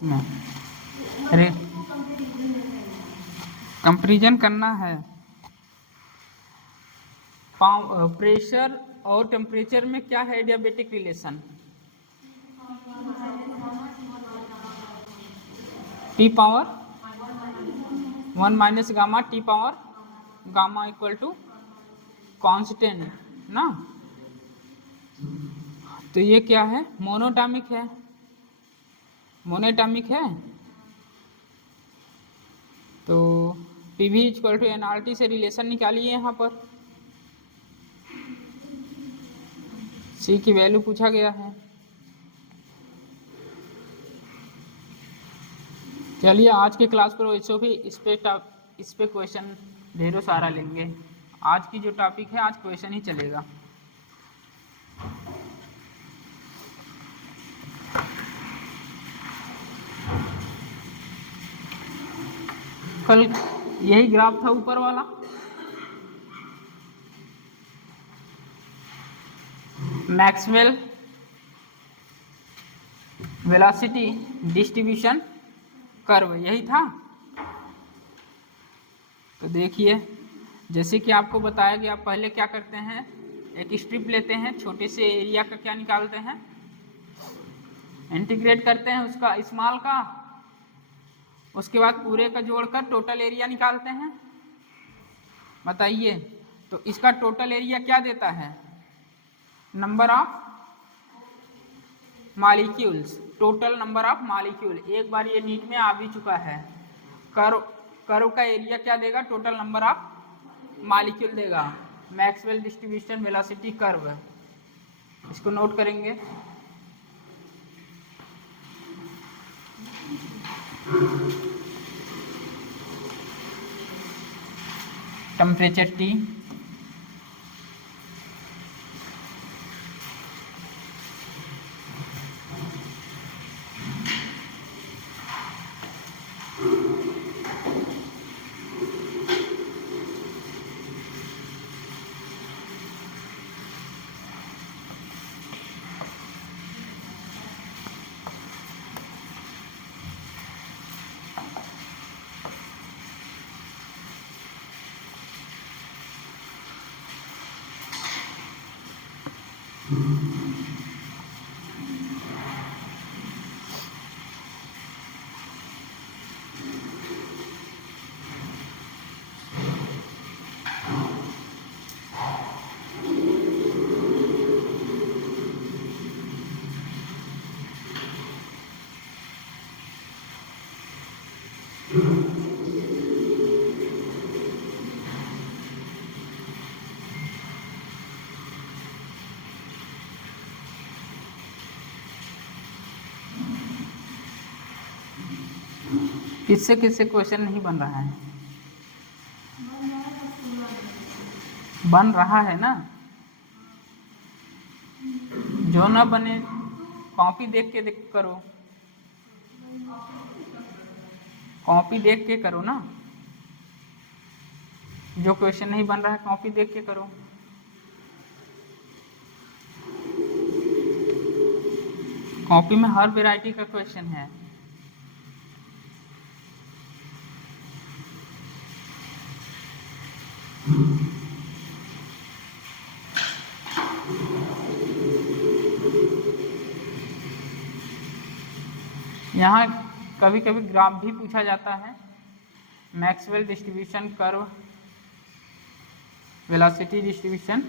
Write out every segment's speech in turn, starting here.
में अरे कंपैरिजन करना है प्रेशर और टेम्परेचर में क्या है adiabatic relation. T power 1 minus gamma T power gamma equal to constant ना। तो ये क्या है, मोनोटॉमिक है, मोनोटॉमिक है। तो P V equal to N R T से रिलेशन निकालिए। यहाँ पर सी की वैल्यू पूछा गया है। चलिए आज के क्लास पर वैसे भी इस पे क्वेश्चन ढेरों सारा लेंगे। आज की जो टॉपिक है आज क्वेश्चन ही चलेगा। कल यही ग्राफ था ऊपर वाला, मैक्सवेल वेलोसिटी डिस्ट्रीब्यूशन कर्व, यही था। तो देखिए जैसे कि आपको बताया गया, पहले क्या करते हैं, एक स्ट्रिप लेते हैं, छोटे से एरिया का क्या निकालते हैं, इंटीग्रेट करते हैं उसका स्मॉल का, उसके बाद पूरे का जोड़कर टोटल एरिया निकालते हैं। बताइए तो इसका टोटल एरिया क्या देता है, number of molecules, total number of molecule. एक बार ये नीट में आ भी चुका है। कर्व का एरिया क्या देगा, टोटल नंबर ऑफ मॉलिक्यूल देगा, मैक्सवेल डिस्ट्रीब्यूशन वेलोसिटी कर्व। इसको नोट करेंगे। टेम्परेचर टी, किससे किससे क्वेश्चन नहीं बन रहा है, बन रहा है ना। जो ना बने कॉपी देख के करो, कॉपी देख के करो ना। जो क्वेश्चन नहीं बन रहा है कॉपी देख के करो। कॉपी में हर वैरायटी का क्वेश्चन है। यहाँ कभी कभी ग्राफ भी पूछा जाता है, Maxwell distribution curve velocity distribution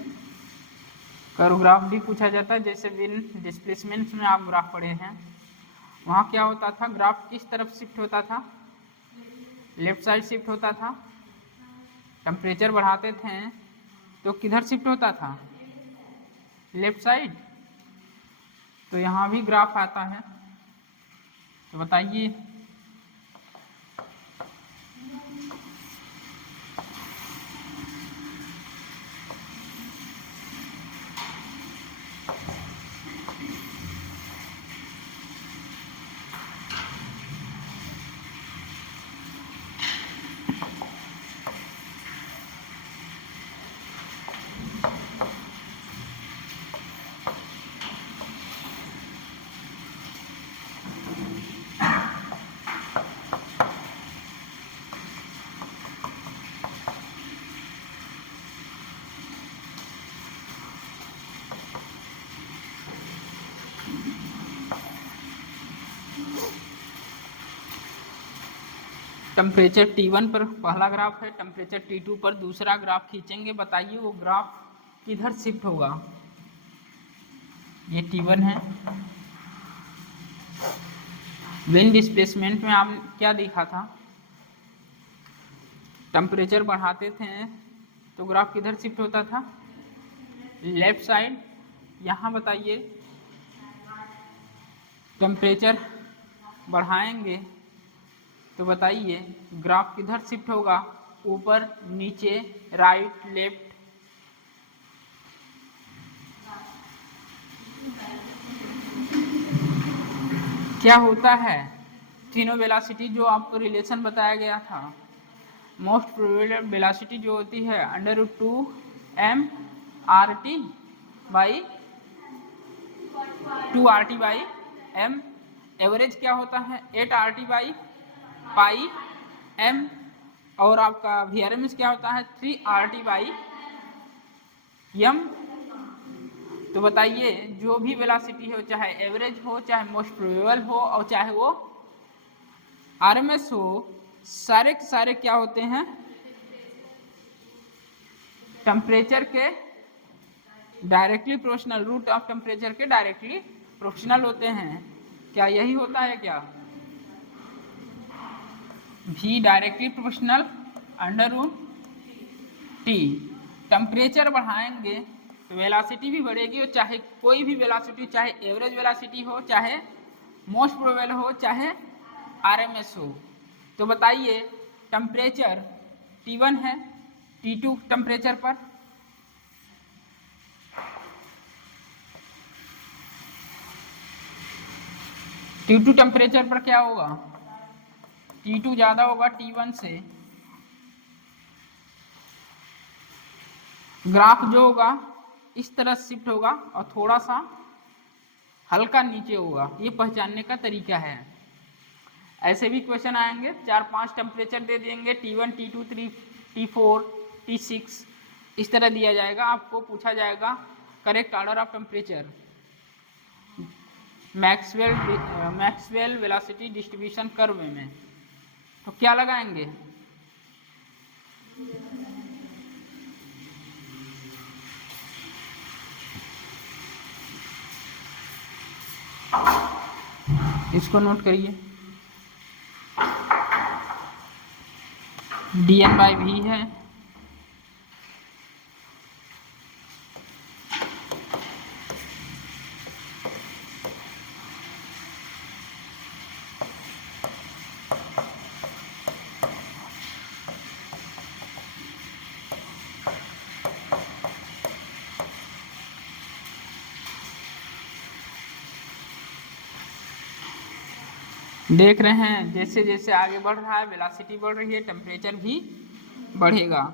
curve graph भी पूछा जाता है। जैसे विन डिस्प्लेसमेंट में आप ग्राफ पढ़े हैं, वहाँ क्या होता था, ग्राफ किस तरफ शिफ्ट होता था, लेफ्ट साइड शिफ्ट होता था। टेम्परेचर बढ़ाते थे तो किधर शिफ्ट होता था, लेफ्ट साइड। तो यहाँ भी ग्राफ आता है। तो बताइए टेम्परेचर T1 पर पहला ग्राफ है, टेम्परेचर T2 पर दूसरा ग्राफ खींचेंगे। बताइए वो ग्राफ किधर शिफ्ट होगा। ये T1 है। विंड डिस्प्लेसमेंट में आप क्या देखा था, टेम्परेचर बढ़ाते थे तो ग्राफ किधर शिफ्ट होता था, लेफ्ट साइड। यहाँ बताइए टेम्परेचर बढ़ाएंगे तो बताइए ग्राफ किधर शिफ्ट होगा, ऊपर, नीचे, राइट, लेफ्ट। क्या होता है, तीनों वेलोसिटी जो आपको रिलेशन बताया गया था, मोस्ट प्रोबेबल वेलोसिटी जो होती है √2m/RT by 2RT by m। Average क्या होता है 8RT/πm। और आपका VRMS क्या होता है 3RT/m। तो बताइए जो भी वेलोसिटी हो, चाहे एवरेज हो, चाहे मोस्ट प्रोबेबल हो, और चाहे वो RMS हो, सारे के सारे क्या होते हैं, टेम्परेचर के directly proportional, root of temperature के डायरेक्टली प्रोपोर्शनल होते हैं। क्या यही होता है क्या, V directly proportional √T। Temperature बढ़ाएंगे तो वेलोसिटी भी बढ़ेगी, और चाहे कोई भी वेलोसिटी, चाहे एवरेज वेलोसिटी हो, चाहे मोस्ट प्रोबेबल हो, चाहे RMS हो। तो बताइए टेम्परेचर T1 है, T2 टेम्परेचर पर T2 टेम्परेचर पर क्या होगा, T2 ज़्यादा होगा T1 से। ग्राफ जो होगा इस तरह शिफ्ट होगा और थोड़ा सा हल्का नीचे होगा। ये पहचानने का तरीका है। ऐसे भी क्वेश्चन आएंगे, 4-5 टेम्परेचर दे देंगे, T1, T2, T4, T6, इस तरह दिया जाएगा। आपको पूछा जाएगा correct order of temperature, Maxwell velocity distribution curve में। तो क्या लगाएंगे, इसको नोट करिए, dN/v है, देख रहे हैं जैसे जैसे आगे बढ़ रहा है वेलोसिटी बढ़ रही है, टेम्परेचर भी बढ़ेगा।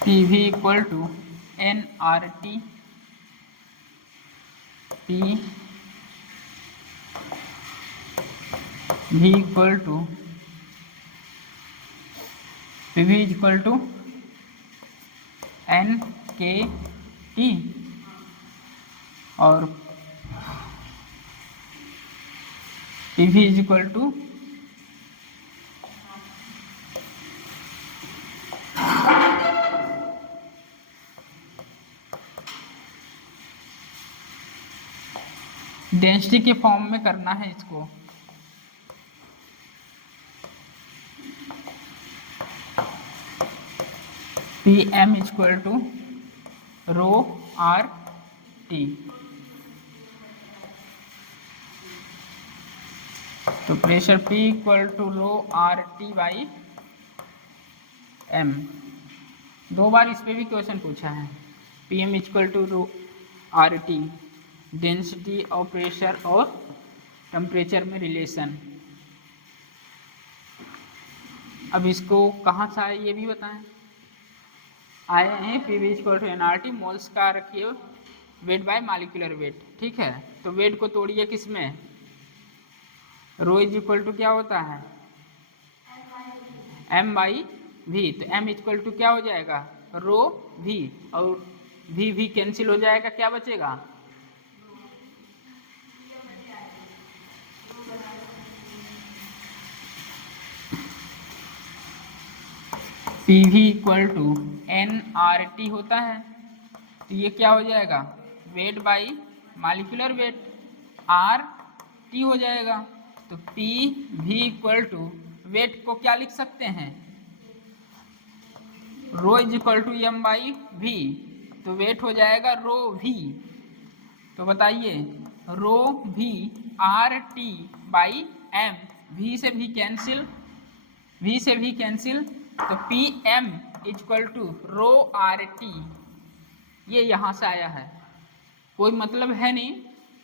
PV equal to nRT P V equal to PV equal to NKT और PV is equal to density के फॉर्म में करना है इसको। P M equal to rho R T. तो pressure P equal to rho R T by M. 2 बार इस पे भी क्वेश्चन पूछा है। P M equal to rho R T, density और प्रेशर और टेम्परेचर में रिलेशन। अब इसको कहाँ से आए ये भी बताएं। आए हैं P V equal to N R T, moles का रखिए वेट बाय मॉलिक्यूलर वेट, ठीक है। तो वेट को तोड़िए किस में, रो इज इक्वल टू क्या होता है एम बाई वी। तो एम इक्वल टू क्या हो जाएगा रो वी, और वी कैंसिल हो जाएगा, क्या बचेगा P V equal to N R T होता है। तो ये क्या हो जाएगा weight by molecular weight, R T हो जाएगा। तो P V equal to weight को क्या लिख सकते हैं rho is equal to M by V. तो वेट हो जाएगा रो वी। तो बताइए rho V R T by M, V से भी कैंसिल, वी से भी कैंसिल। तो P M equal to rho R T, ये यहाँ से आया है, कोई मतलब है नहीं,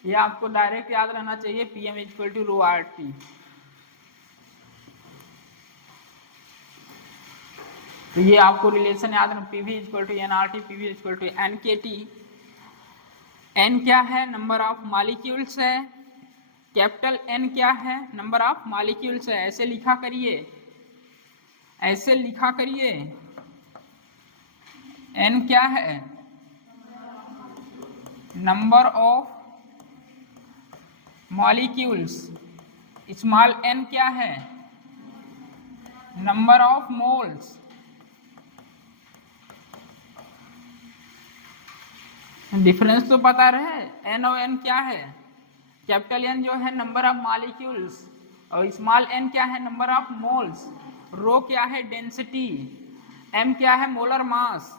ये आपको डायरेक्ट याद रहना चाहिए P M equal to rho R T. तो ये आपको रिलेशन याद रखना, P V equal to N R T, P V equal to N K T. N क्या है नंबर ऑफ मॉलिक्यूल्स है, कैपिटल एन क्या है नंबर ऑफ मॉलिक्यूल्स है। ऐसे लिखा करिए, ऐसे लिखा करिए। एन क्या है number of molecules, small N क्या है नंबर ऑफ मोल्स। डिफरेंस तो पता रहे, एन और एन क्या है, कैपिटल एन जो है नंबर ऑफ मॉलिक्यूल्स और स्मॉल एन क्या है नंबर ऑफ मोल्स। रो क्या है डेंसिटी, एम क्या है मोलर मास,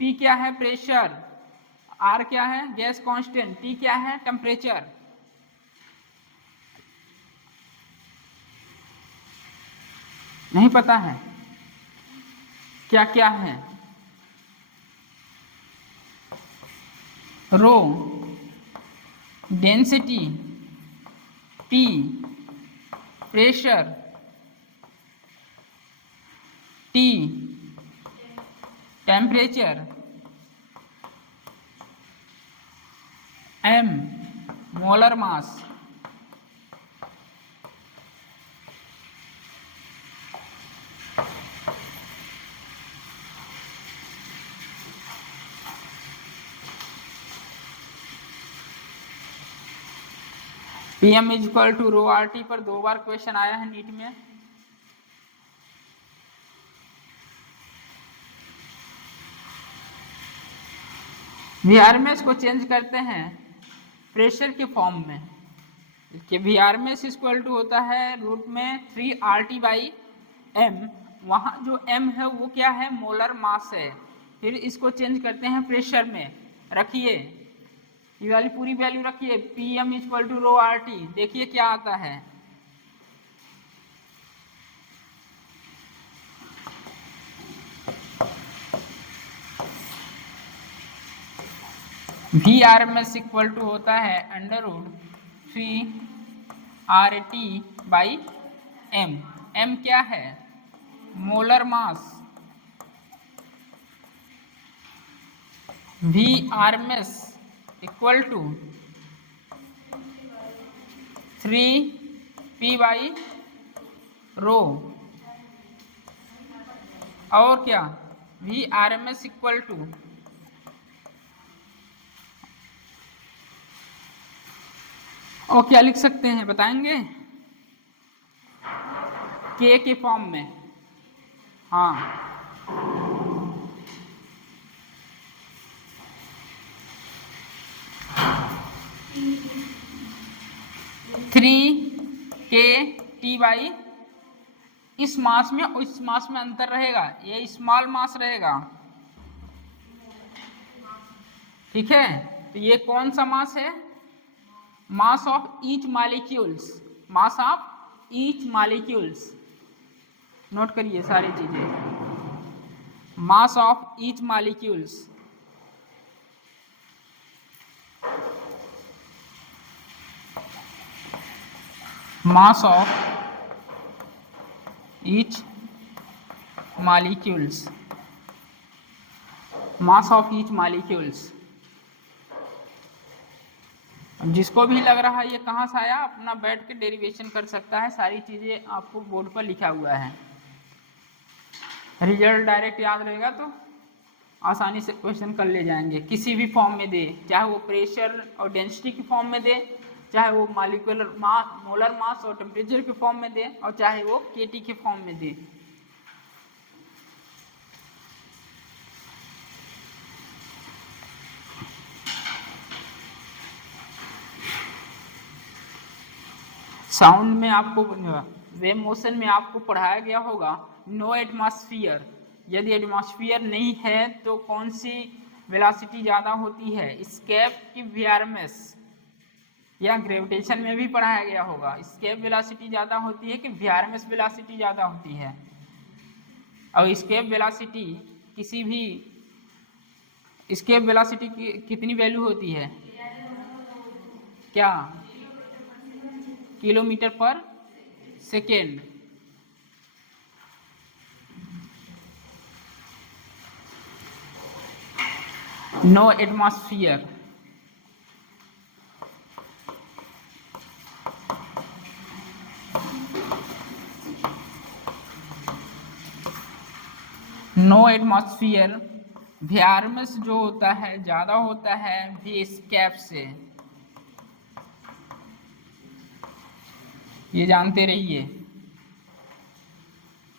पी क्या है प्रेशर, आर क्या है गैस कांस्टेंट, टी क्या है टेम्परेचर। नहीं पता है क्या क्या है, rho density, P pressure, T temperature, M molar mass. P M is equal to rho R T पर 2 बार क्वेश्चन आया है नीट में। वीआरएमएस को चेंज करते हैं प्रेशर के फॉर्म में, कि वीआरएमएस इक्वल टू होता है रूट में 3 आर टी बाई एम। वहाँ जो एम है वो क्या है मोलर मास है। फिर इसको चेंज करते हैं प्रेशर में, रखिए ये वाली पूरी वैल्यू रखिए, P M equal to rho R T. देखिए क्या आता है V R M S equal to होता है under root 3 R T by M. M क्या है molar mass, V R M S equal to 3 P by rho, और क्या V R M S equal to और क्या लिख सकते हैं बताएंगे के फॉर्म में। हाँ 3 के टी बाई, इस मास में और इस मास में अंतर रहेगा, ये स्मॉल मास रहेगा ठीक है, तो ये कौन सा मास है? Mass of each molecules, mass of each molecules, note करिए सारी चीजें, mass of each molecules, mass of each molecules, mass of each molecules. जिसको भी लग रहा है ये कहाँ से आया, अपना बैठ के डेरिवेशन कर सकता है, सारी चीजें आपको बोर्ड पर लिखा हुआ है। रिजल्ट डायरेक्ट याद रहेगा तो आसानी से क्वेश्चन कर ले जाएंगे, किसी भी फॉर्म में दे, चाहे वो प्रेशर और डेंसिटी की फॉर्म में दे, चाहे वो मॉलिक्यूलर मास, मोलर मास और टेम्परेचर के फॉर्म में दे, और चाहे वो केटी के फॉर्म में दे। साउंड में आपको, वेव मोशन में आपको पढ़ाया गया होगा नो एटमॉस्फेयर, यदि एटमॉस्फेयर नहीं है तो कौन सी वेलोसिटी ज़्यादा होती है, एस्केप की वीआरएमएस, या ग्रेविटेशन में भी पढ़ाया गया होगा एस्केप वेलोसिटी ज़्यादा होती है कि वीआरएमएस वेलोसिटी ज़्यादा होती है। और एस्केप वेलोसिटी किसी भी, एस्केप वेलोसिटी की कितनी वैल्यू होती है, क्या, kilometre per second. No atmosphere, no atmosphere VRMS जो होता है ज़्यादा होता है वी एस्केप से, ये जानते रहिए।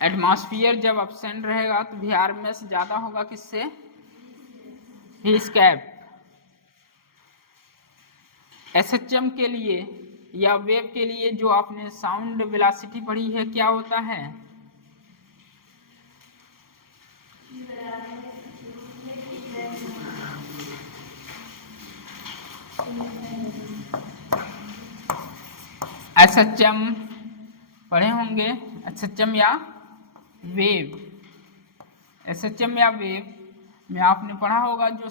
एटमॉस्फेयर जब एब्सेंट रहेगा तो वीआरएमएस ज़्यादा होगा किससे, वी एस्केप। एसएचएम के लिए या वेव के लिए जो आपने साउंड वेलोसिटी पढ़ी है क्या होता है, एसएचएम पढ़े होंगे, एसएचएम या वेव, एसएचएम या वेव में आपने पढ़ा होगा जो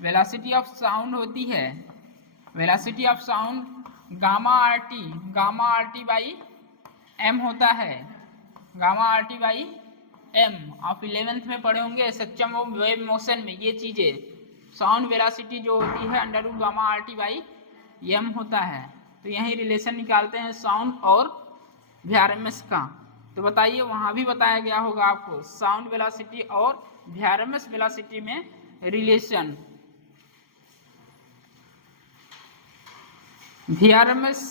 वेलोसिटी ऑफ साउंड होती है, velocity of sound gamma RT by M होता है, गामा आरटी बाई एम। आप 11th में पढ़े होंगे एसएचएम और वेव मोशन में ये चीजें, साउंड वेलोसिटी जो होती है under root gamma RT by M होता है। तो यही रिलेशन निकालते हैं साउंड और वीआरएमएस का। तो बताइए वहां भी बताया गया होगा आपको साउंड वेलोसिटी और वीआरएमएस वेलोसिटी में रिलेशन। वीआरएमएस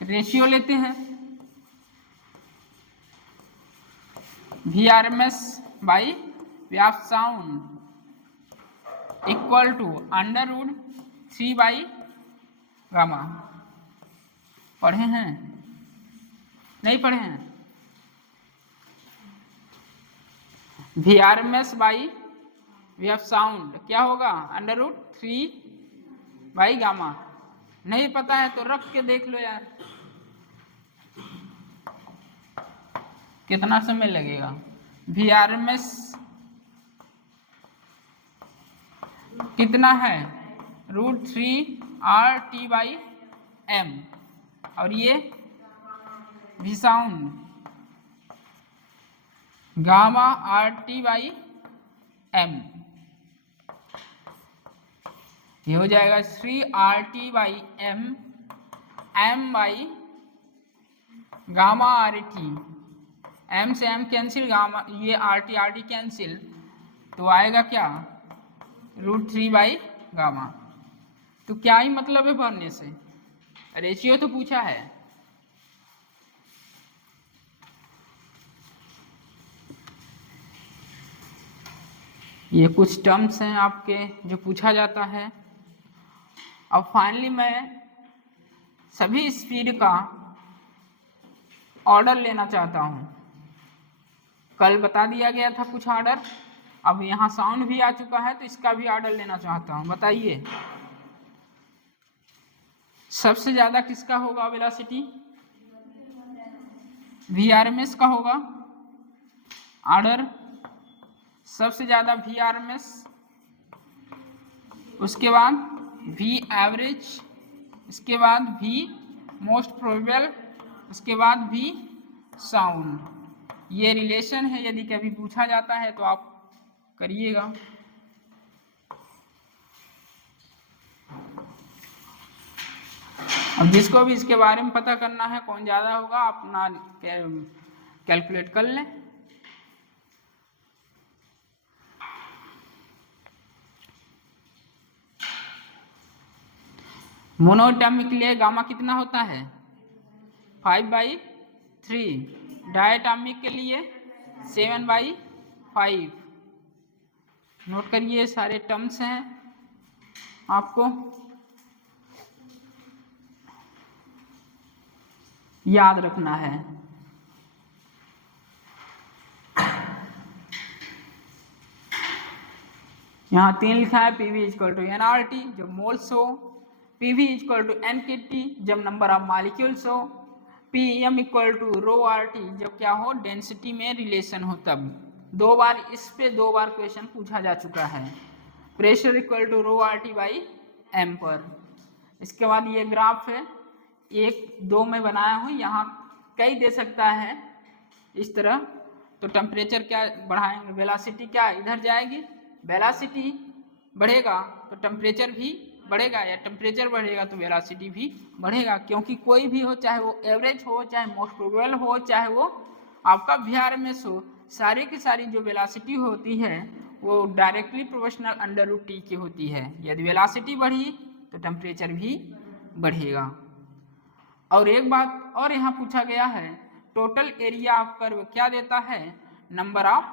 रेशियो लेते हैं, VRMS by V of sound equal to under root 3 by gamma. पढ़े हैं, नहीं पढ़े हैं? VRMS by V of sound क्या होगा, अंडर रूट 3 बाई गामा। नहीं पता है तो रख के देख लो यार, कितना समय लगेगा। वीआरएमएस कितना है, root 3 R T by M, और ये V sound gamma R T by M, ये हो जाएगा 3 R T by M, M by gamma R T, M से एम कैंसिल, गामा ये आर टी कैंसिल, तो आएगा क्या, रूट 3 बाई गामा। तो क्या ही मतलब है भरने से, रेशियो तो पूछा है। ये कुछ टर्म्स हैं आपके जो पूछा जाता है। अब फाइनली मैं सभी स्पीड का ऑर्डर लेना चाहता हूं। कल बता दिया गया था कुछ ऑर्डर, अब यहाँ साउंड भी आ चुका है तो इसका भी ऑर्डर लेना चाहता हूँ, बताइए सबसे ज्यादा किसका होगा वेलोसिटी? VRMS का होगा ऑर्डर, सबसे ज्यादा VRMS, उसके बाद V एवरेज, इसके बाद V मोस्ट प्रोबेबल, उसके बाद V साउंड। ये रिलेशन है, यदि कभी पूछा जाता है तो आप करिएगा। अब जिसको भी इसके बारे में पता करना है कौन ज़्यादा होगा अपना कैलकुलेट कर लें। मोनोएटॉमिक के लिए गामा कितना होता है? 5/3। डायटॉमिक के लिए 7/5। नोट करिए, सारे टर्म्स हैं आपको याद रखना है। यहाँ 3 लिखा है, PV इक्वल टू NRT जब मोल्स हो, PV इक्वल टू NKT जब नंबर ऑफ मॉलिक्यूल्स हो, PM इक्वल टू ρRT जब क्या हो, डेंसिटी में रिलेशन हो तब। 2 बार इस पे 2 बार क्वेश्चन पूछा जा चुका है। प्रेशर इक्वल टू ρRT/m पर। इसके बाद ये ग्राफ है, 1-2 में बनाया हूँ, यहाँ कई दे सकता है इस तरह। तो टेम्परेचर क्या बढ़ाएंगे, वेलोसिटी क्या इधर जाएगी, वेलोसिटी बढ़ेगा तो टेम्परेचर भी बढ़ेगा, या टेम्परेचर बढ़ेगा तो वेलोसिटी भी बढ़ेगा, क्योंकि कोई भी हो, चाहे वो एवरेज हो, चाहे मोस्ट प्रोबेबल हो, चाहे वो आपका VRMS हो, सारी की सारी जो वेलोसिटी होती है वो डायरेक्टली प्रोपोर्शनल √T की होती है। यदि वेलोसिटी बढ़ी तो टेम्परेचर भी बढ़ेगा। और एक बात और यहाँ पूछा गया है, टोटल एरिया ऑफ कर्व क्या देता है, number of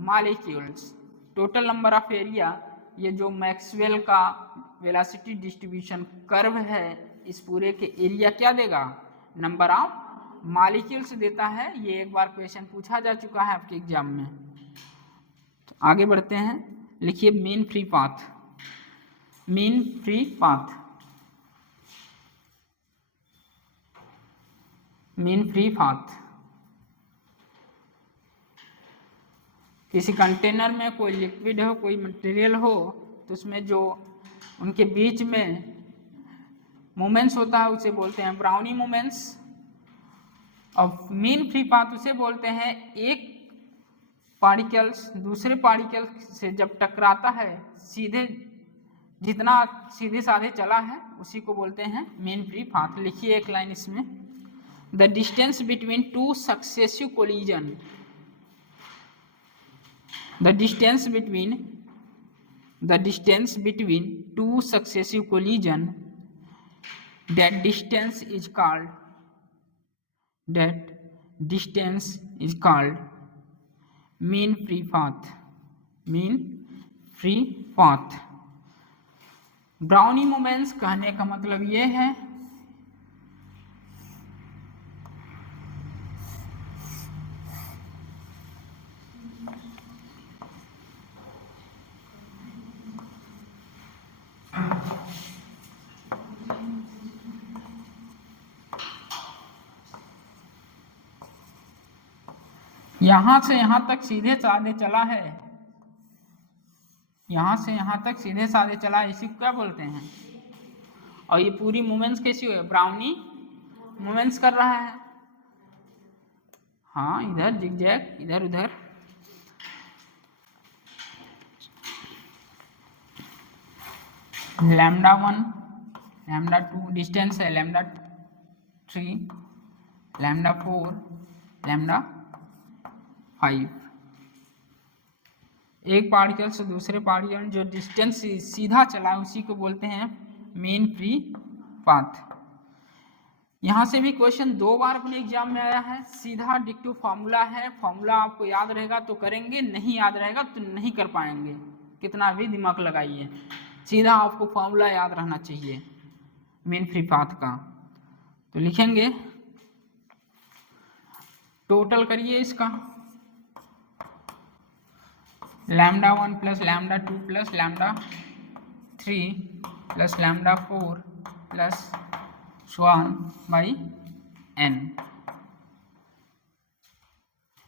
molecules. Total number of area, ये जो मैक्सवेल का वेलोसिटी डिस्ट्रीब्यूशन कर्व है, इस पूरे के एरिया क्या देगा, नंबर ऑफ मॉलिक्यूल्स देता है। ये एक बार क्वेश्चन पूछा जा चुका है आपके एग्जाम में। तो आगे बढ़ते हैं, लिखिए mean free path. Mean free path, mean free path. किसी कंटेनर में कोई लिक्विड हो, कोई मटेरियल हो, तो उसमें जो उनके बीच में मोमेंट्स होता है उसे बोलते हैं ब्राउनी मोमेंट्स। और मीन फ्री पाथ उसे बोलते हैं एक पार्टिकल्स दूसरे पार्टिकल से जब टकराता है, सीधे जितना सीधे साधे चला है उसी को बोलते हैं मीन फ्री पाथ। लिखिए एक लाइन इसमें, the distance between 2 successive collision, the distance between 2 successive collision, that distance is called mean free path, mean free path। Brownie moments कहने का मतलब ये है यहां से यहां तक सीधे साधे चला है, यहां से यहां तक सीधे साधे चला है, इसी को क्या बोलते हैं। और ये पूरी मोमेंट्स कैसी हुई, ब्राउनी मोमेंट्स कर रहा है। हाँ, इधर जिगजैग, इधर उधर। λ1 λ2 डिस्टेंस है, λ3 λ4 λ5। एक पार्टिकल से दूसरे पार्टिकल जो डिस्टेंस सीधा चला उसी को बोलते हैं मीन फ्री पाथ। यहाँ से भी क्वेश्चन 2 बार अपने एग्जाम में आया है, सीधा डिक्टिव फॉर्मूला है, फॉर्मूला आपको याद रहेगा तो करेंगे, नहीं याद रहेगा तो नहीं कर पाएंगे, कितना भी दिमाग लगाइए, सीधा आपको फॉर्मूला याद रहना चाहिए मीन फ्री पाथ का। तो लिखेंगे, टोटल करिए इसका, lambda 1 plus lambda 2 plus lambda 3 plus lambda 4 plus स्वान बाई n।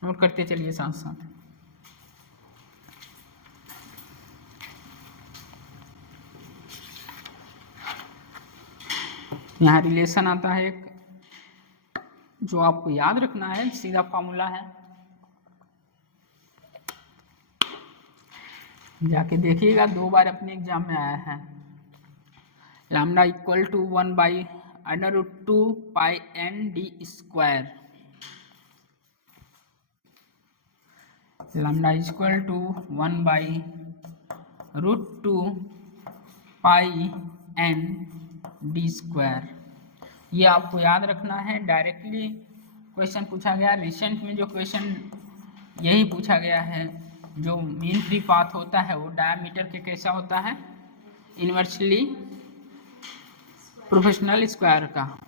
नोट करते चलिए साथ साथ। यहाँ रिलेशन आता है एक, जो आपको याद रखना है, सीधा फॉर्मूला है, जाके देखिएगा, 2 बार अपने एग्जाम में आया है। Lambda equal to 1/√2 pi n d square, lambda equal to 1/√2 pi n d square. ये आपको याद रखना है। डायरेक्टली क्वेश्चन पूछा गया, रिसेंट में जो क्वेश्चन यही पूछा गया है, जो मीन फ्री पाथ होता है वो डायमीटर के कैसा होता है, इन्वर्सली प्रोफेशनल स्क्वायर का।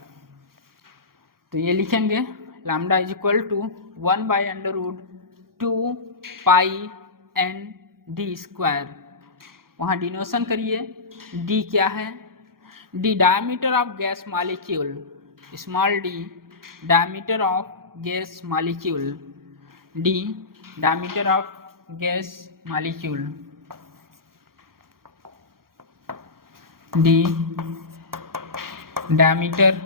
तो ये लिखेंगे lambda is equal to 1/√2 pi n d square. वहाँ डिनोशन करिए, d क्या है, d diameter of gas molecule, small d diameter of gas molecule, d diameter of gas molecule, d diameter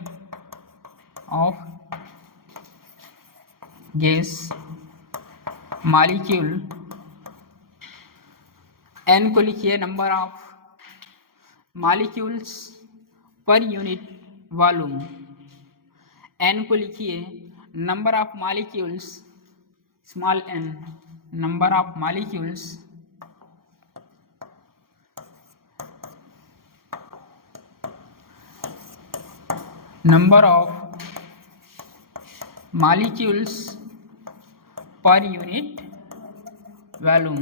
of gas molecule. n को लिखिए number of molecules per unit volume, n को लिखिए number of molecules, small n, number of molecules per unit volume.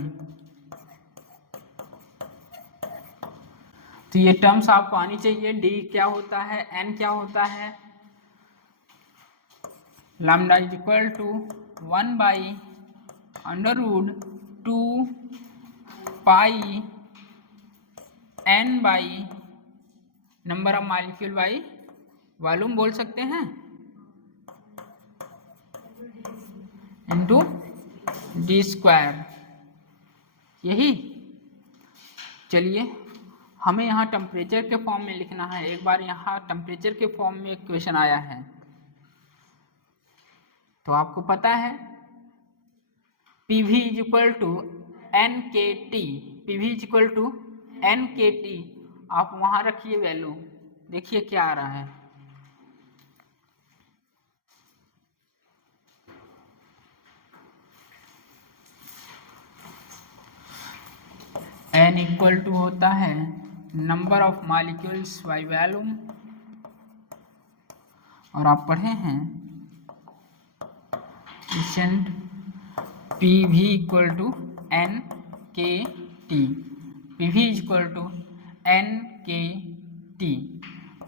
तो ये terms आपको आनी चाहिए, d क्या होता है, n क्या होता है। Lambda is equal to 1/√2 pi n by number of molecule by volume बोल सकते हैं, इनटू d स्क्वायर। यही, चलिए हमें यहाँ टेम्परेचर के फॉर्म में लिखना है। एक बार यहाँ टेम्परेचर के फॉर्म में एक क्वेश्चन आया है, तो आपको पता है PV is equal to NKT, PV is equal to NKT। आप वहाँ रखिए वैल्यू, देखिए क्या आ रहा है, n इक्वल टू होता है number of molecules by volume, और आप पढ़े हैं recent PV equal to NKT, PV equal to NKT।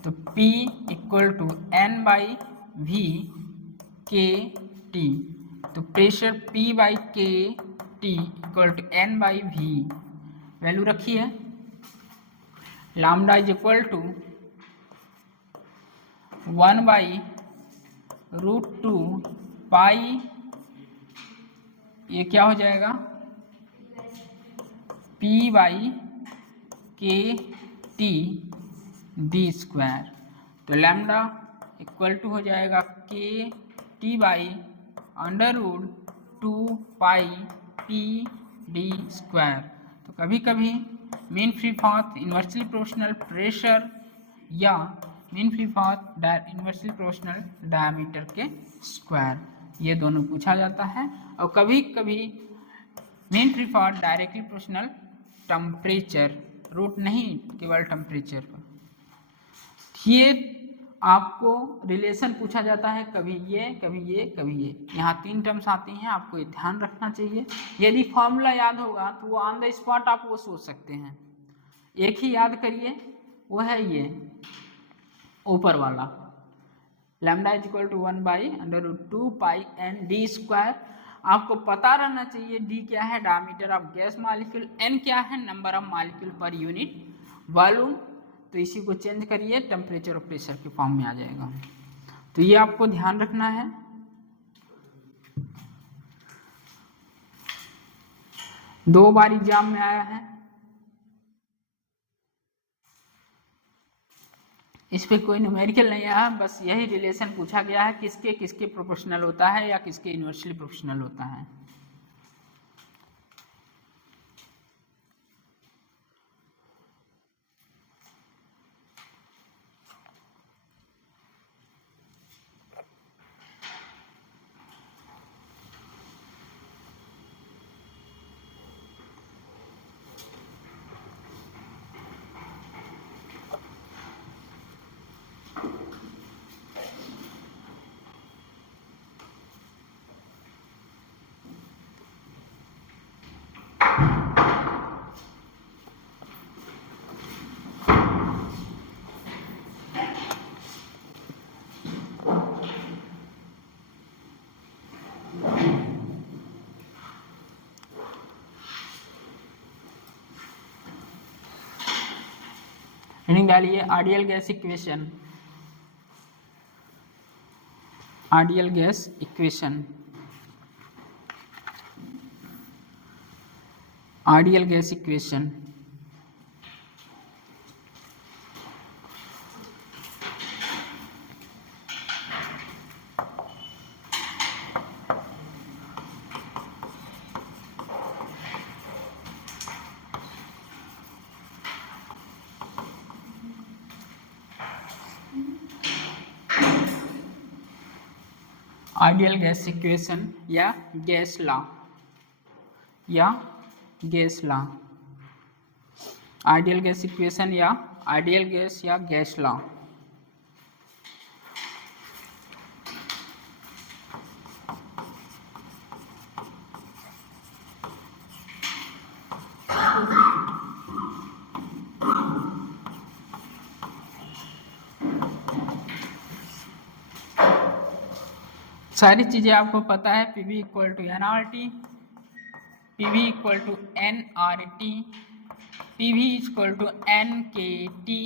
तो P equal to N by V KT, तो pressure P by KT equal to N by V। Value रखिए, lambda is equal to 1/√2 pi, ये क्या हो जाएगा, P by KT d square. तो lambda equal to हो जाएगा KT by √2 pi P d square. तो कभी कभी mean free path inversely proportional pressure या mean free path inversely proportional diameter के स्क्वायर, ये दोनों पूछा जाता है। और कभी कभी mean free path directly proportional temperature, root नहीं केवल टेम्परेचर पर, ये आपको रिलेशन पूछा जाता है, कभी ये कभी ये कभी ये। यहाँ 3 टर्म्स आती हैं, आपको ये ध्यान रखना चाहिए। यदि फॉर्मूला याद होगा तो वो ऑन द स्पॉट आप वो सोच सकते हैं। एक ही याद करिए, वो है ये ऊपर वाला, lambda is equal to 1/√2 pi n d square. आपको पता रहना चाहिए डी क्या है, diameter of gas molecule, N क्या है, number of molecule per unit volume. तो इसी को चेंज करिए, टेम्परेचर और प्रेशर के फॉर्म में आ जाएगा। तो ये आपको ध्यान रखना है। दो बार एग्जाम में आया है, इस पे कोई न्यूमेरिकल नहीं आया, बस यही रिलेशन पूछा गया है किसके किसके प्रोपोर्शनल होता है या किसके इन्वर्सली प्रोपोर्शनल होता है। हेडिंग डालिए ideal gas equation, ideal gas equation, ideal gas equation. Ideal gas equation या गैस लॉ, या gas law, ideal gas equation या आइडियल गैस या गैस लॉ। सारी चीजें आपको पता है, P V equal to N R T, P V equal to N R T, P V equal to N K T,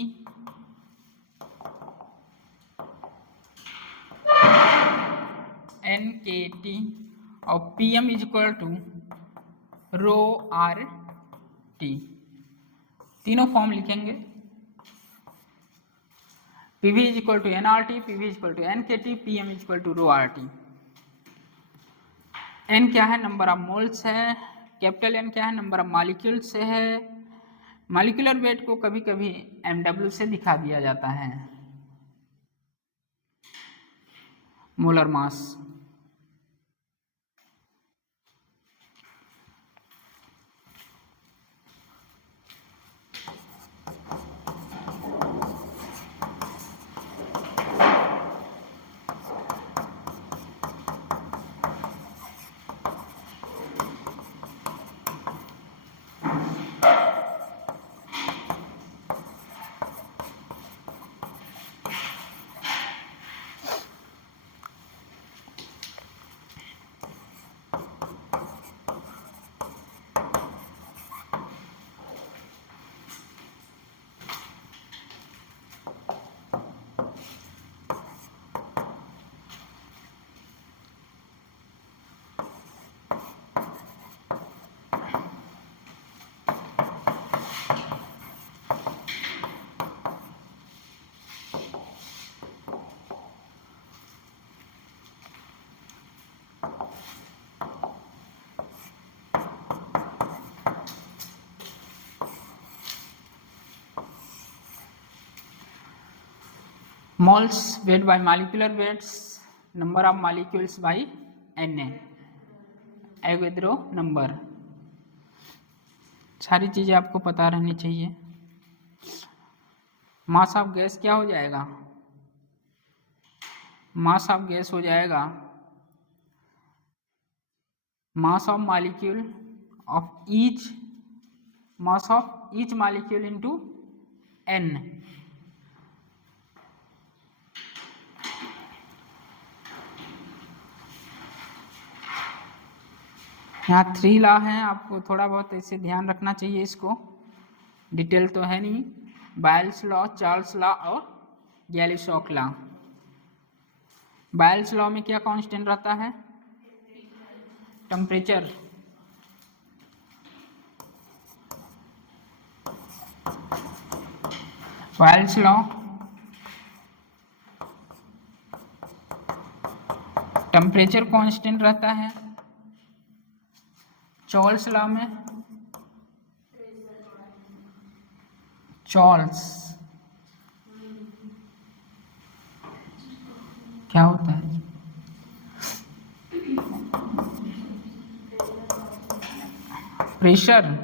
N K T, और P M equal to rho R T. तीनों form लिखेंगे, P V equal to N R T, P V equal to N K T, P M equal to rho R T. N क्या है, number of moles है, capital N क्या है, number of molecule से है। Molecular weight को कभी कभी एमडब्ल्यू से दिखा दिया जाता है, molar mass. moles weight by molecular weights, number of molecules by Na, Avogadro number. सारी चीजें आपको पता रहनी चाहिए। मास ऑफ गैस क्या हो जाएगा, मास ऑफ गैस हो जाएगा mass of molecule of each, mass of each molecule into n। यहाँ 3 लॉ हैं, आपको थोड़ा बहुत ऐसे ध्यान रखना चाहिए, इसको डिटेल तो है नहीं। बायल्स लॉ, चार्ल्स लॉ और गैली-सॉक लॉ। बायल्स लॉ में क्या कांस्टेंट रहता है? Temperature. Boyle's law temperature constant रहता है। चार्ल्स लॉ में चार्ल्स क्या होता है? Pressure.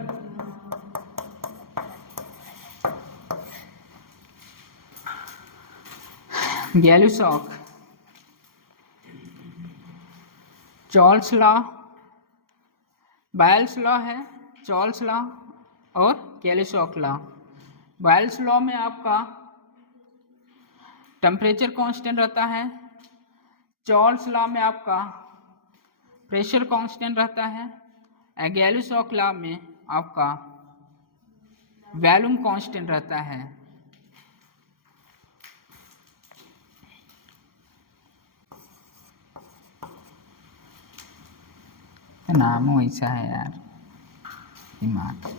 Gay Lussac, Charles law, Boyle's law है, चार्ल्स लॉ और गैली-सॉक लॉ। बायल्स लॉ में आपका टेम्परेचर कांस्टेंट रहता है, चार्ल्स लॉ में आपका प्रेशर कांस्टेंट रहता है, गैली-सॉक लॉ में आपका वॉल्यूम कांस्टेंट रहता है। नाम ऐसा है यार, दिमाग।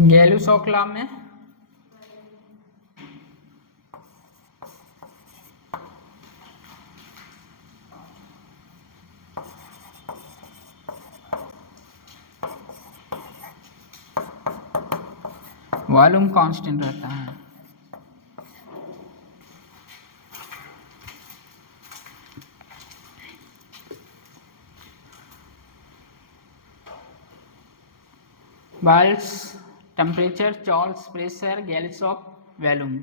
गैली-सॉक लॉ में वॉल्यूम कांस्टेंट रहता है। Boyle's temperature, Charles pressure, Gay Lussac volume.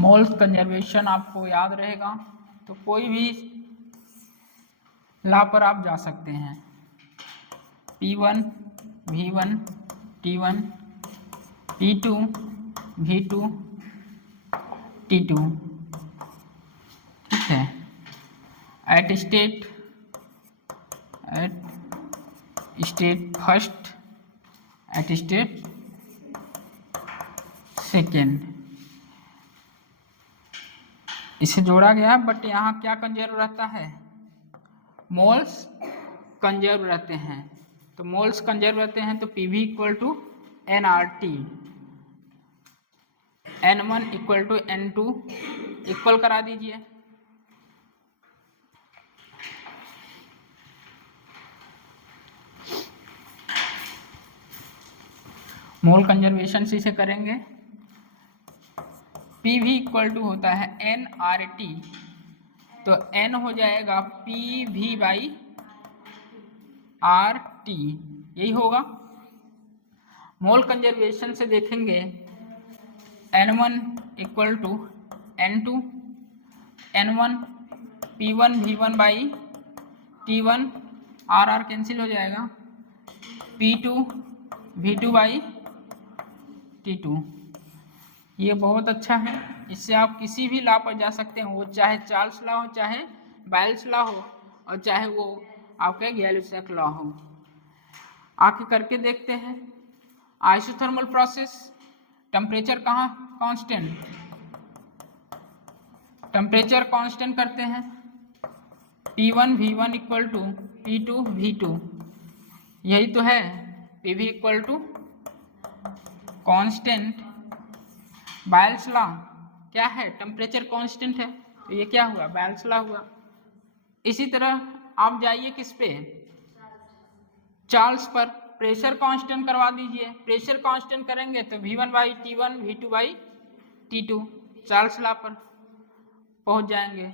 Moles conservation आपको याद रहेगा, तो कोई भी लॉ पर आप जा सकते हैं। P1 V1 T1 P2 V2 T2, ठीक है। At state first, at state second, इसे जोड़ा गया, बट यहाँ क्या कंजर्व रहता है? मोल्स कंजर्व रहते हैं। तो मोल्स कंजर्व रहते हैं तो PV equal to nRT, N1 equal to N2 equal करा दीजिए। मोल कंजर्वेशन से इसे करेंगे। PV इक्वल टू होता है nRT, तो N हो जाएगा PV बाई RT, यही होगा। मोल कंजर्वेशन से देखेंगे N1 equal to N2, N1 P1 V1 by T1, RR cancel हो जाएगा, P2 V2 बाई T2। ये बहुत अच्छा है, इससे आप किसी भी लॉ पर जा सकते हैं, वो चाहे चार्ल्स लॉ हो, चाहे बायल्स लॉ हो, और चाहे वो आपके गैली-सॉक लॉ हो। आके करके देखते हैं। आइसोथर्मल प्रोसेस, टेम्परेचर कहाँ कांस्टेंट, टेम्परेचर कांस्टेंट करते हैं। P1 V1 equal to P2 V2, यही तो है। PV equal to constant, Boyle's law क्या है? टेम्परेचर कांस्टेंट है, तो ये क्या हुआ? बायल्स लॉ हुआ। इसी तरह आप जाइए किस पे, चार्ल्स पर, प्रेशर कांस्टेंट करवा दीजिए। प्रेशर कांस्टेंट करेंगे तो V1 by T1 V2 by T2 Charles law पर पहुंच जाएंगे।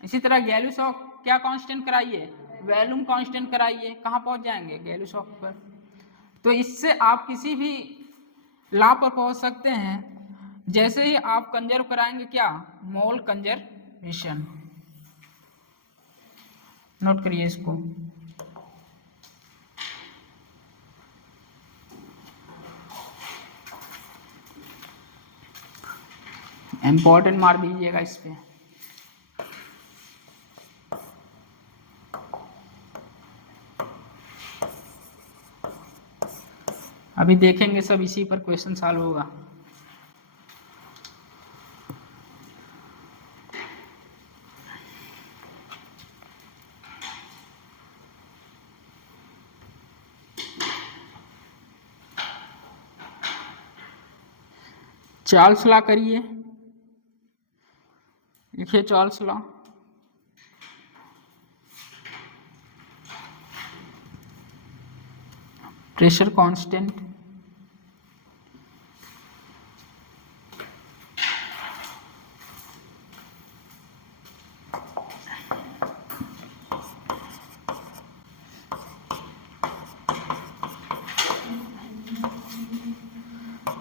इसी तरह गैलूसॉक क्या कांस्टेंट कराइए, वॉल्यूम कांस्टेंट कराइए, कहाँ पहुंच जाएंगे, गैलूसॉक पर। तो इससे आप किसी भी लॉ पर पहुंच सकते हैं। जैसे ही आप कंजर्व कराएंगे क्या, मोल कंजर्वेशन। नोट करिए इसको। इम्पोर्टेंट मार दीजिएगा इस पे। अभी देखेंगे सब इसी पर क्वेश्चन सॉल्व होगा। चार्ल्स लॉ करिए, लिखिए चार्ल्स लॉ। प्रेशर कांस्टेंट,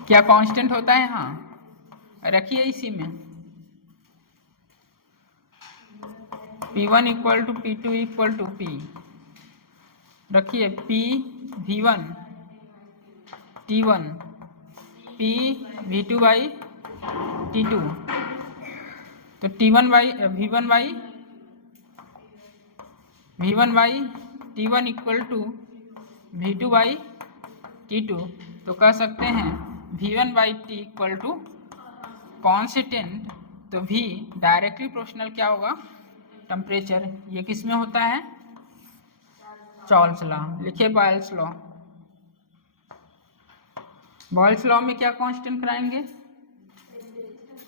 क्या कांस्टेंट होता है यहाँ, रखिए इसी में P1 equal to P2 equal to P, रखिए P V1 T1 P V2 by T2, तो T1 by V1 by T1 equal to V2 by T2, तो कह सकते हैं V1 by T equal to constant, तो V डायरेक्टली प्रोपोर्शनल क्या होगा, temperature. ये किस में होता है, चार्ल्स लॉ। लिखिए बॉयल्स लॉ। बॉयल्स लॉ में क्या कांस्टेंट कराएंगे,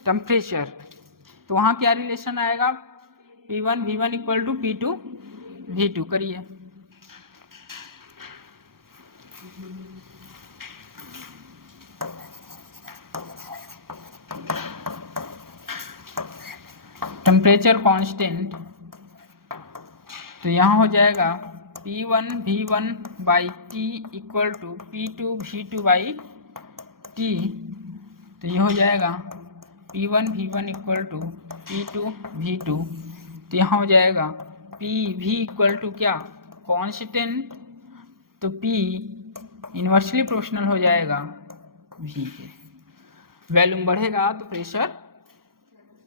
टेम्परेचर। तो वहाँ क्या रिलेशन आएगा, P1 V1 equal to P2 V2। करिए टेम्परेचर कांस्टेंट, तो यहाँ हो जाएगा P1 V1 by T equal to P2 V2 by T, तो ये हो जाएगा P1 V1 equal to P2 V2, तो यहाँ हो जाएगा P V इक्वल टू क्या, कांस्टेंट, तो P इन्वर्सली प्रोपोर्शनल हो जाएगा V के। वॉल्यूम बढ़ेगा तो प्रेशर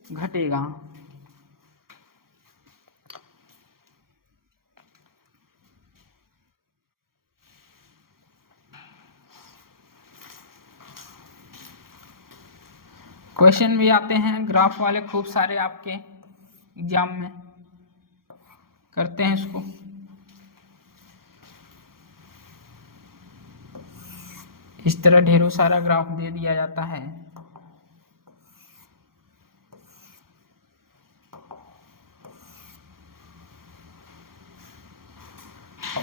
घटेगा। क्वेश्चन भी आते हैं ग्राफ वाले खूब सारे आपके एग्जाम में, करते हैं इसको। इस तरह ढेरों सारा ग्राफ दे दिया जाता है।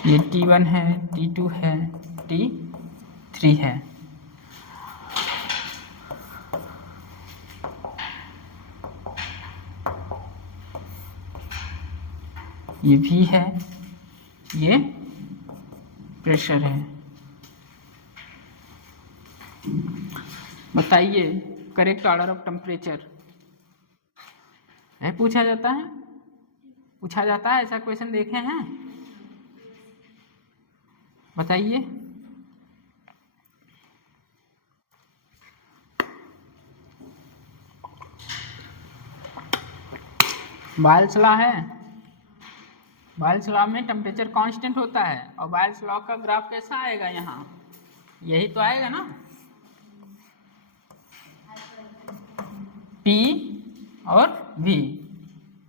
ये T1 है, T2 है, T3 है। ये V है, ये प्रेशर है। बताइए करेक्ट ऑर्डर ऑफ टेम्परेचर है, पूछा जाता है ऐसा क्वेश्चन देखे हैं, बताइए। बॉयल्स लॉ है, बॉयल्स लॉ में टेम्परेचर कांस्टेंट होता है, और बॉयल्स लॉ का ग्राफ कैसा आएगा, यहाँ यही तो आएगा ना, P और V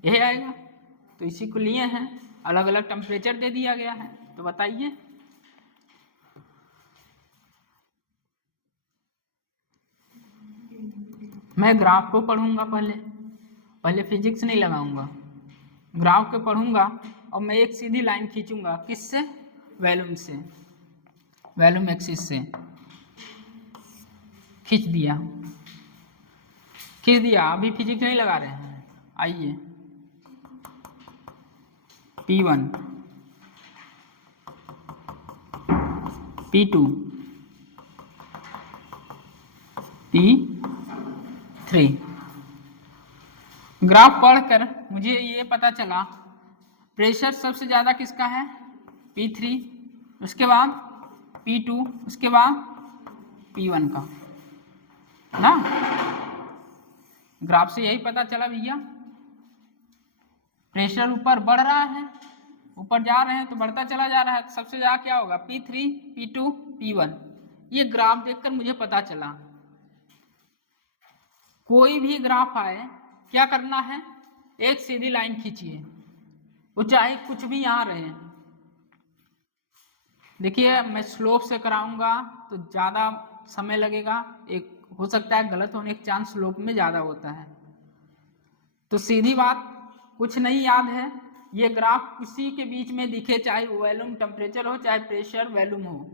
यही आएगा। तो इसी को लिए हैं, अलग अलग टेम्परेचर दे दिया गया है, तो बताइए। मैं ग्राफ को पढ़ूंगा, पहले फिजिक्स नहीं लगाऊंगा, ग्राफ के पढ़ूंगा और मैं एक सीधी लाइन खींचूंगा, किससे? वॉल्यूम से, वॉल्यूम एक्सिस से खींच दिया, अभी फिजिक्स नहीं लगा रहे हैं। आइए P1 P2 P3। ग्राफ पढ़कर मुझे ये पता चला प्रेशर सबसे ज़्यादा किसका है? P3, उसके बाद P2, उसके बाद P1 का ना। ग्राफ से यही पता चला भैया, प्रेशर ऊपर बढ़ रहा है, ऊपर जा रहे हैं तो बढ़ता चला जा रहा है, तो सबसे ज़्यादा क्या होगा? P3, P2, P1। ये ग्राफ देखकर मुझे पता चला कोई भी ग्राफ आए क्या करना है? एक सीधी लाइन खींचिए, वो चाहे कुछ भी यहाँ रहे। देखिए मैं स्लोप से कराऊंगा तो ज़्यादा समय लगेगा, एक हो सकता है गलत होने के चांस स्लोप में ज़्यादा होता है। तो सीधी बात, कुछ नहीं याद है, ये ग्राफ किसी के बीच में दिखे, चाहे वॉल्यूम टेम्परेचर हो चाहे प्रेशर वॉल्यूम हो,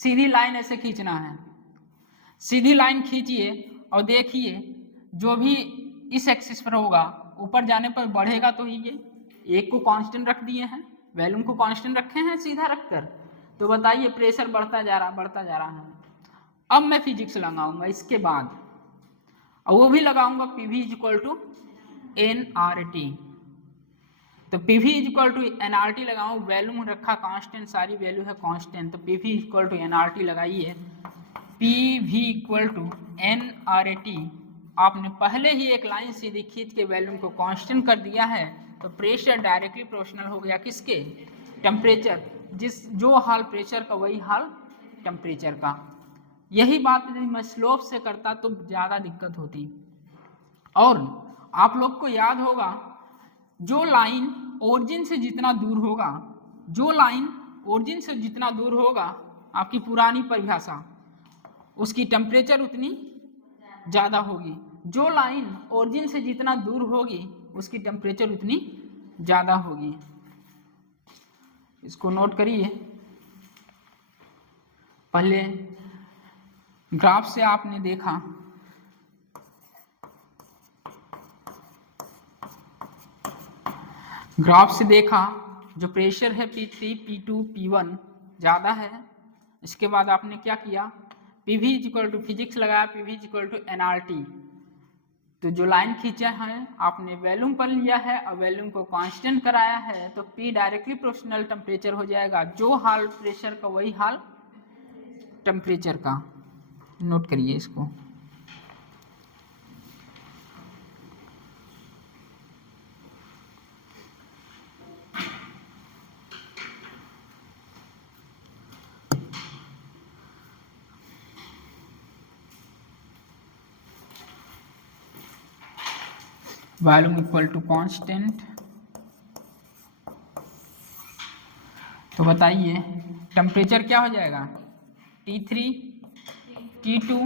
सीधी लाइन ऐसे खींचना है। सीधी लाइन खींचिए और देखिए जो भी इस एक्सिस पर होगा ऊपर जाने पर बढ़ेगा, तो ये एक को कांस्टेंट रख दिए हैं, वॉल्यूम को कांस्टेंट रखे हैं सीधा रखकर, तो बताइए प्रेशर बढ़ता जा रहा है। अब मैं फिजिक्स लगाऊंगा इसके बाद, और वो भी लगाऊंगा PV = nRT। तो PV = nRT लगाऊं, वैल्यू रखा कांस्टेंट, सारी वैल्यू है कांस्टेंट, तो PV = nRT लगाइए। PV = nRT, आपने पहले ही एक लाइन सीधी खींच के वैल्यूम को कांस्टेंट कर दिया है, तो प्रेशर डायरेक्टली प्रोपोर्शनल हो गया किसके? टेम्परेचर। जो हाल प्रेशर का वही हाल टेम्परेचर का। यही बात यदि मैं स्लोप से करता तो ज़्यादा दिक्कत होती। और आप लोग को याद होगा, जो लाइन ओरिजिन से जितना दूर होगा, आपकी पुरानी परिभाषा, उसकी टेम्परेचर उतनी ज़्यादा होगी। जो लाइन ओरिजिन से जितना दूर होगी उसकी टेम्परेचर उतनी ज़्यादा होगी। इसको नोट करिए। पहले ग्राफ से आपने देखा, जो प्रेशर है P3, P2, P1 ज़्यादा है। इसके बाद आपने क्या किया? PV = फिजिक्स लगाया, PV = nRT। तो जो लाइन खींचा है आपने वॉल्यूम पर लिया है और वॉल्यूम को कांस्टेंट कराया है, तो P डायरेक्टली प्रोपोर्शनल टेम्परेचर हो जाएगा। जो हाल प्रेशर का वही हाल टेम्परेचर का। नोट करिए इसको। Volume = constant. तो बताइए टेम्परेचर क्या हो जाएगा? T3, T2,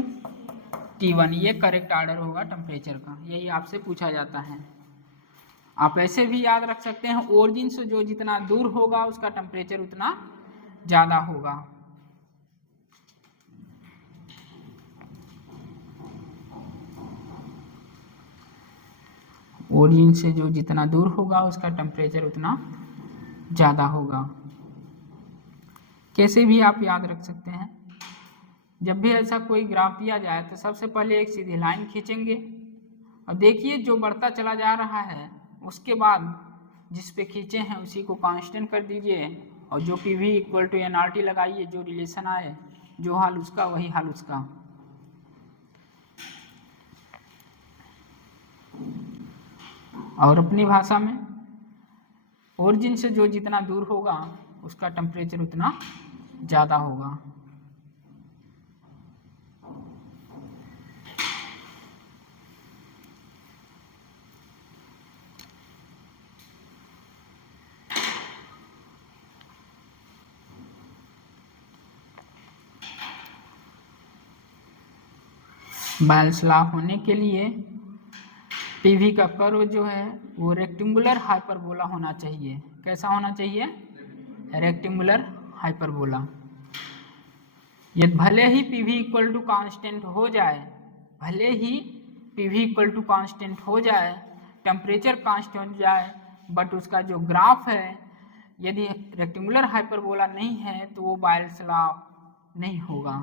T1। ये करेक्ट आर्डर होगा टेम्परेचर का, यही आपसे पूछा जाता है। आप ऐसे भी याद रख सकते हैं, ओरिजिन से जो जितना दूर होगा उसका टेम्परेचर उतना ज़्यादा होगा। ओरिजिन से जो जितना दूर होगा उसका टेम्परेचर उतना ज़्यादा होगा। कैसे भी आप याद रख सकते हैं। जब भी ऐसा कोई ग्राफ दिया जाए तो सबसे पहले एक सीधी लाइन खींचेंगे और देखिए जो बढ़ता चला जा रहा है, उसके बाद जिस पे खींचे हैं उसी को कांस्टेंट कर दीजिए और जो PV = nRT लगाइए, जो रिलेशन आए, जो हाल उसका वही हाल उसका। और अपनी भाषा में ओरिजिन से जो जितना दूर होगा उसका टेम्परेचर उतना ज़्यादा होगा। बैलेंस लॉ होने के लिए पीवी का कर्व जो है वो रेक्टेंगुलर हाइपरबोला होना चाहिए। कैसा होना चाहिए? Rectangular hyperbola. ये भले ही पीवी इक्वल टू कांस्टेंट हो जाए, भले ही पीवी इक्वल टू कांस्टेंट हो जाए, टेम्परेचर कांस्टेंट हो जाए, बट उसका जो ग्राफ है यदि रेक्टेंगुलर हाइपरबोला नहीं है तो वो बायल्स लॉ नहीं होगा।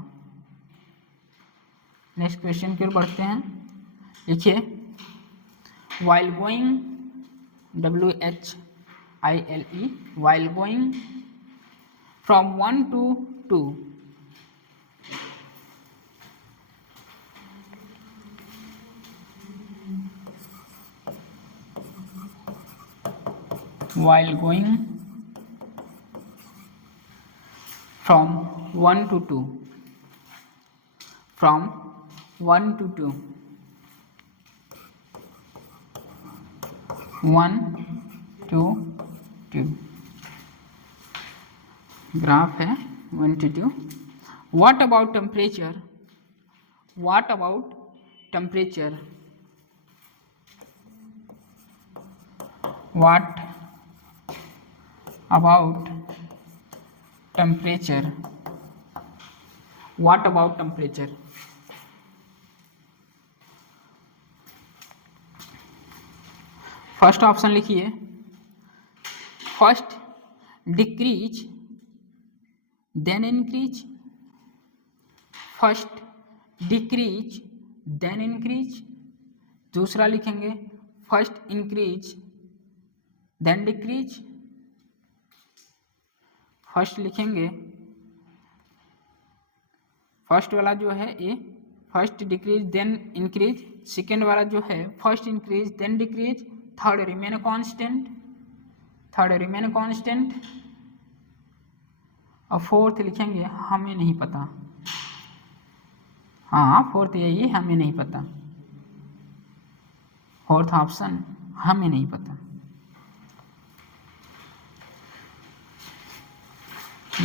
नेक्स्ट क्वेश्चन की ओर बढ़ते हैं। लिखिए, while going WHILE while going from 1 to 2 while going from 1 to 2 from 1 to 2 1 to 2 graph है 1 to 2। What about temperature? What about temperature? What about temperature? What about temperature? First option लिखिए, first decrease then increase, first decrease then increase. दूसरा लिखेंगे first increase then decrease. First लिखेंगे, first वाला जो है A first decrease then increase, second वाला जो है first increase then decrease, third remain constant, third remain constant, और फोर्थ लिखेंगे हमें नहीं पता। हाँ, फोर्थ यही हमें नहीं पता, फोर्थ ऑप्शन हमें नहीं पता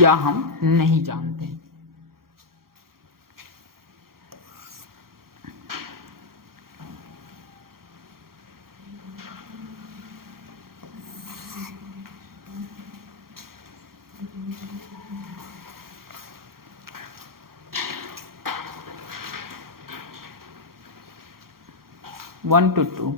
या हम नहीं जानते। वन टू टू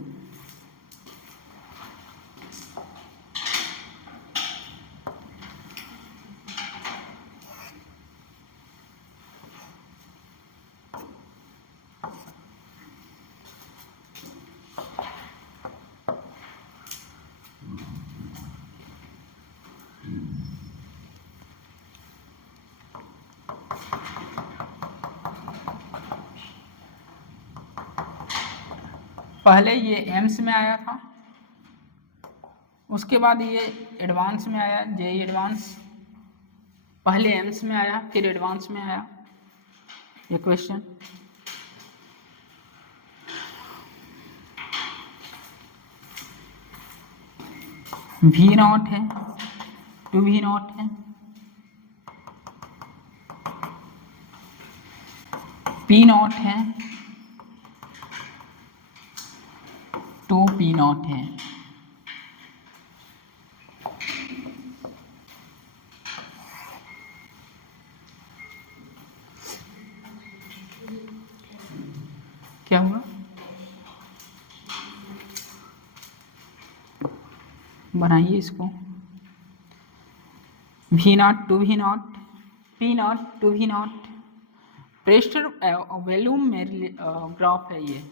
पहले ये एम्स में आया था, उसके बाद ये एडवांस में आया, जेई एडवांस। पहले एम्स में आया फिर एडवांस में आया ये क्वेश्चन। V नॉट है, 2V नॉट है, P नॉट है, 2P नॉट है। क्या हुआ? बनाइए इसको, V not 2V not, P not 2V not, pressure volume में ग्राफ है ये।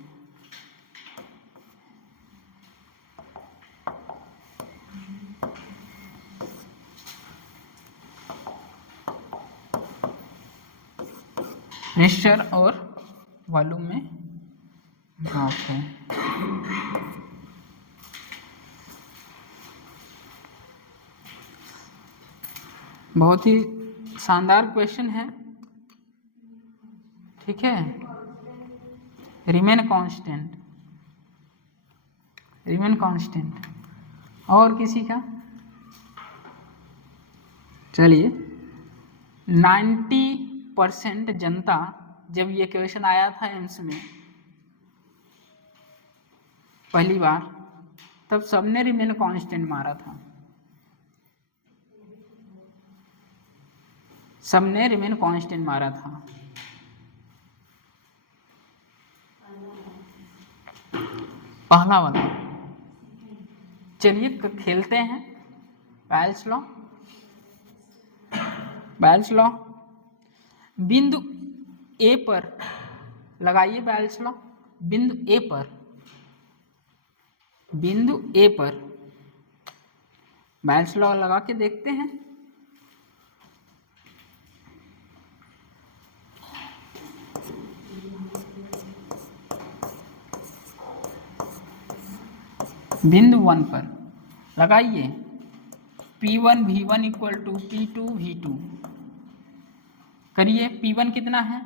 प्रेशर और वॉल्यूम में ग्राफ है। बहुत ही शानदार क्वेश्चन है, ठीक है। Remain constant, remain constant. और किसी का? चलिए, 90% जनता जब ये क्वेश्चन आया था एम्स में पहली बार, तब सबने रिमेन कांस्टेंट मारा था, सबने रिमेन कांस्टेंट मारा था। पहला वाला। चलिए खेलते हैं बायल्स लॉ। बायल्स लॉ, बिंदु ए पर लगाइए बायल्स लॉ। बिंदु ए पर, बिंदु ए पर बायल्स लॉ लगा के देखते हैं। बिंदु 1 पर लगाइए P1 V1 equal to P2 V2। करिए, P1 कितना है?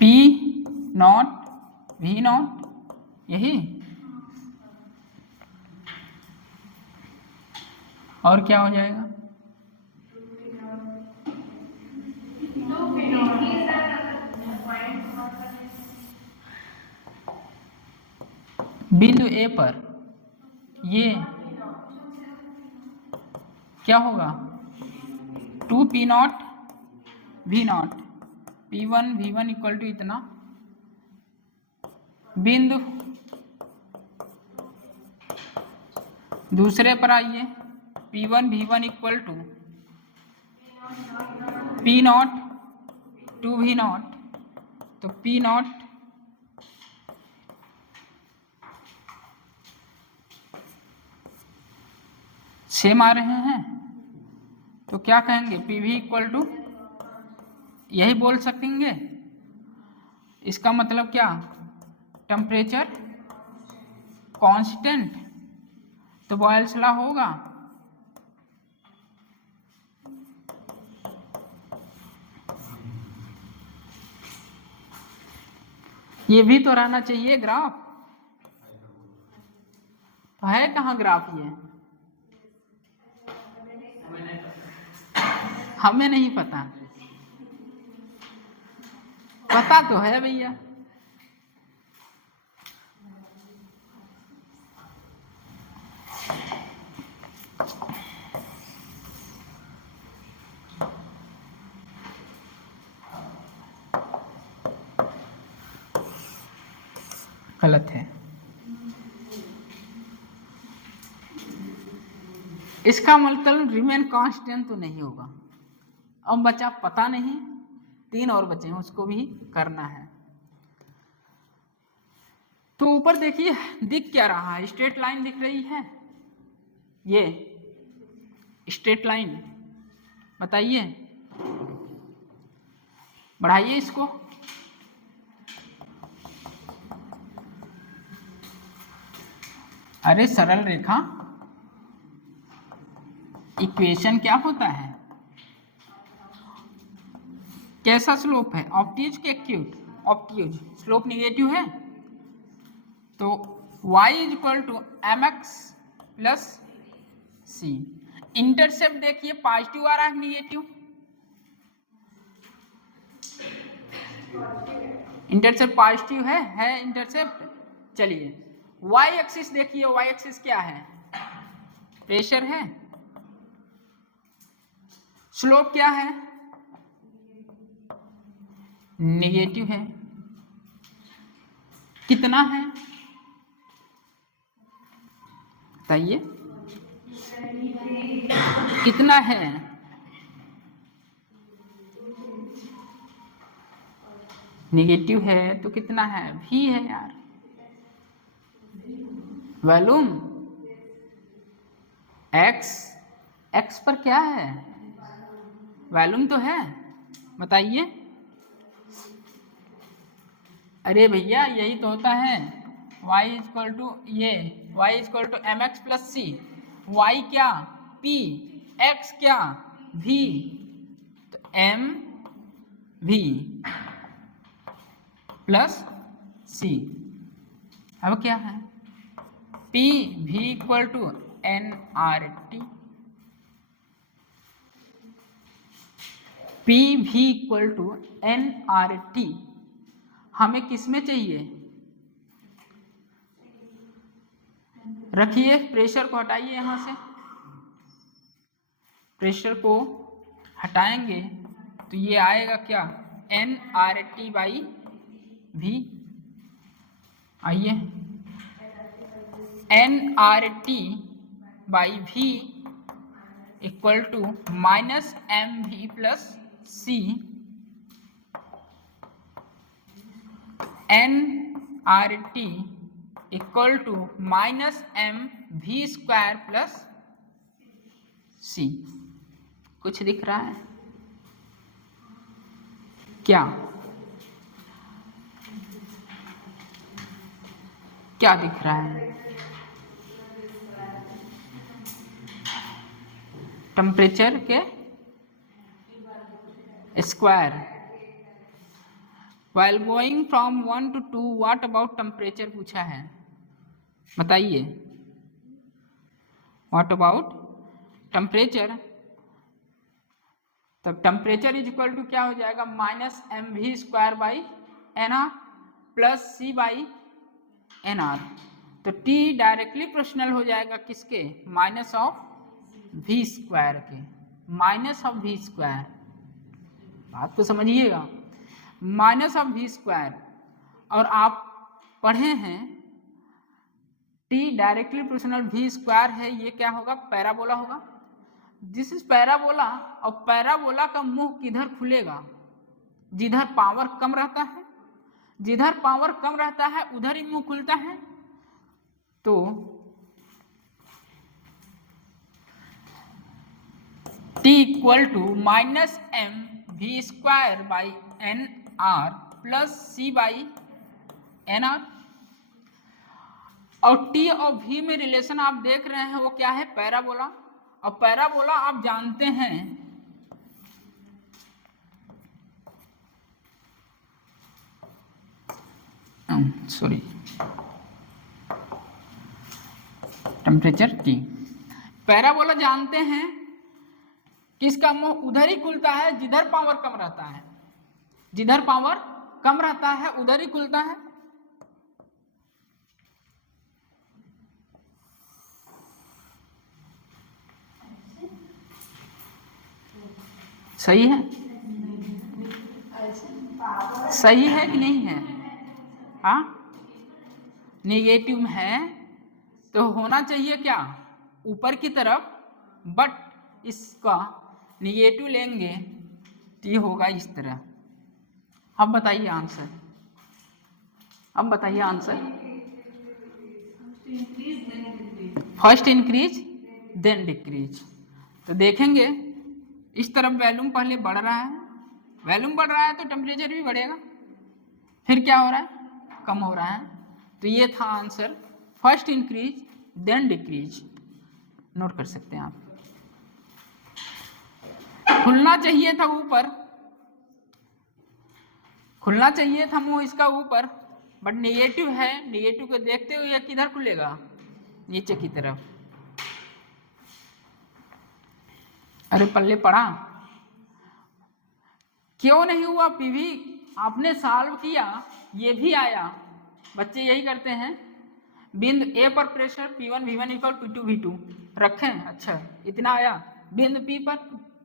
P0 V0, यही। और क्या हो जाएगा? बिंदु ए पर ये क्या होगा? 2P0 V0, P1 V1 equal to इतना। बिंदु दूसरे पर आइए, P1 V1 equal to P0 2V0, तो P0 सेम आ रहे हैं, तो क्या कहेंगे? PV इक्वल टू, यही बोल सकेंगे। इसका मतलब क्या? टेम्परेचर कांस्टेंट, तो बॉयल्स लॉ होगा ये भी तो रहना चाहिए ग्राफ। तो है कहाँ ग्राफ? ये हमें नहीं पता, पता तो है भैया। गलत है। इसका मतलब रिमेन कांस्टेंट तो नहीं होगा। अब बचा पता नहीं, 3 और बचे हैं, उसको भी करना है। तो ऊपर देखिए दिख क्या रहा है? स्ट्रेट लाइन दिख रही है, ये स्ट्रेट लाइन। बताइए, बढ़ाइए इसको। अरे सरल रेखा इक्वेशन क्या होता है? कैसा स्लोप है? ऑब्ट्यूज के एक्यूट? ऑब्ट्यूज, स्लोप निगेटिव है, तो y is equal to mx plus c। Intercept देखिए पॉजिटिव आ रहा है निगेटिव? इंटरसेप्ट पॉजिटिव है इंटरसेप्ट। चलिए y एक्सिस देखिए, y एक्सिस क्या है? प्रेशर है। स्लोप क्या है? निगेटिव है। कितना है बताइए? कितना है? निगेटिव है तो कितना है? v है यार। वॉल्यूम x पर क्या है? वॉल्यूम तो है। बताइए। अरे भैया यही तो होता है, y इक्वल टू ये y equal to mx plus c। y क्या? p, x क्या? v, तो m v प्लस c। अब क्या है? p v equal to n r t। P V equal to N R T हमें किस में चाहिए? रखिए, प्रेशर को हटाइए, यहां से प्रेशर को हटाएंगे तो ये आएगा क्या? N R T by V. आइए, N R T by V equal to minus M V plus C. N R T equal to minus M V square plus C. कुछ दिख रहा है क्या? क्या दिख रहा है? टेम्परेचर के square. While going from 1 to 2, what about temperature पूछा है, बताइए। What about temperature? तब टेम्परेचर इज इक्वल टू क्या हो जाएगा? Minus M V square by N R plus C by N R. तो टी डायरेक्टली प्रोपोर्शनल हो जाएगा किसके? माइनस ऑफ वी स्क्वायर के, माइनस ऑफ वी स्क्वायर। बात तो समझिएगा, माइनस ऑफ वी स्क्वायर। और आप पढ़े हैं T directly proportional V square है, ये क्या होगा? पैराबोला होगा। This is parabola. और पैराबोला का मुंह किधर खुलेगा? जिधर पावर कम रहता है। जिधर पावर कम रहता है उधर ही मुंह खुलता है। तो T equal to minus M V square by N R plus C by N R. और T और V में रिलेशन आप देख रहे हैं वो क्या है? पैराबोला। और पैराबोला आप जानते हैं सॉरी टेम्परेचर T। पैराबोला जानते हैं किसका मुंह उधर ही खुलता है जिधर पावर कम रहता है। जिधर पावर कम रहता है उधर ही खुलता है। सही है? सही है कि नहीं है? हाँ, नेगेटिव है तो होना चाहिए क्या? ऊपर की तरफ। बट इसका नेगेटिव लेंगे तो ये होगा इस तरह। अब बताइए आंसर। अब बताइए answer. First increase then decrease. तो देखेंगे इस तरफ वैल्यूम पहले बढ़ रहा है, वैल्यूम बढ़ रहा है तो टेम्परेचर भी बढ़ेगा। फिर क्या हो रहा है? कम हो रहा है। तो ये था answer, first increase then decrease. Note कर सकते हैं आप। खुलना चाहिए था ऊपर, खुलना चाहिए था मुंह इसका ऊपर, बट नेगेटिव है। नेगेटिव को देखते हुए ये किधर खुलेगा? नीचे की तरफ। अरे पल्ले पड़ा। क्यों नहीं हुआ? पीवी आपने सॉल्व किया, ये भी आया। बच्चे यही करते हैं। बिंदु ए पर pressure P1 V1 equal P2 V2 रखें। अच्छा, इतना आया। बिंदु P पर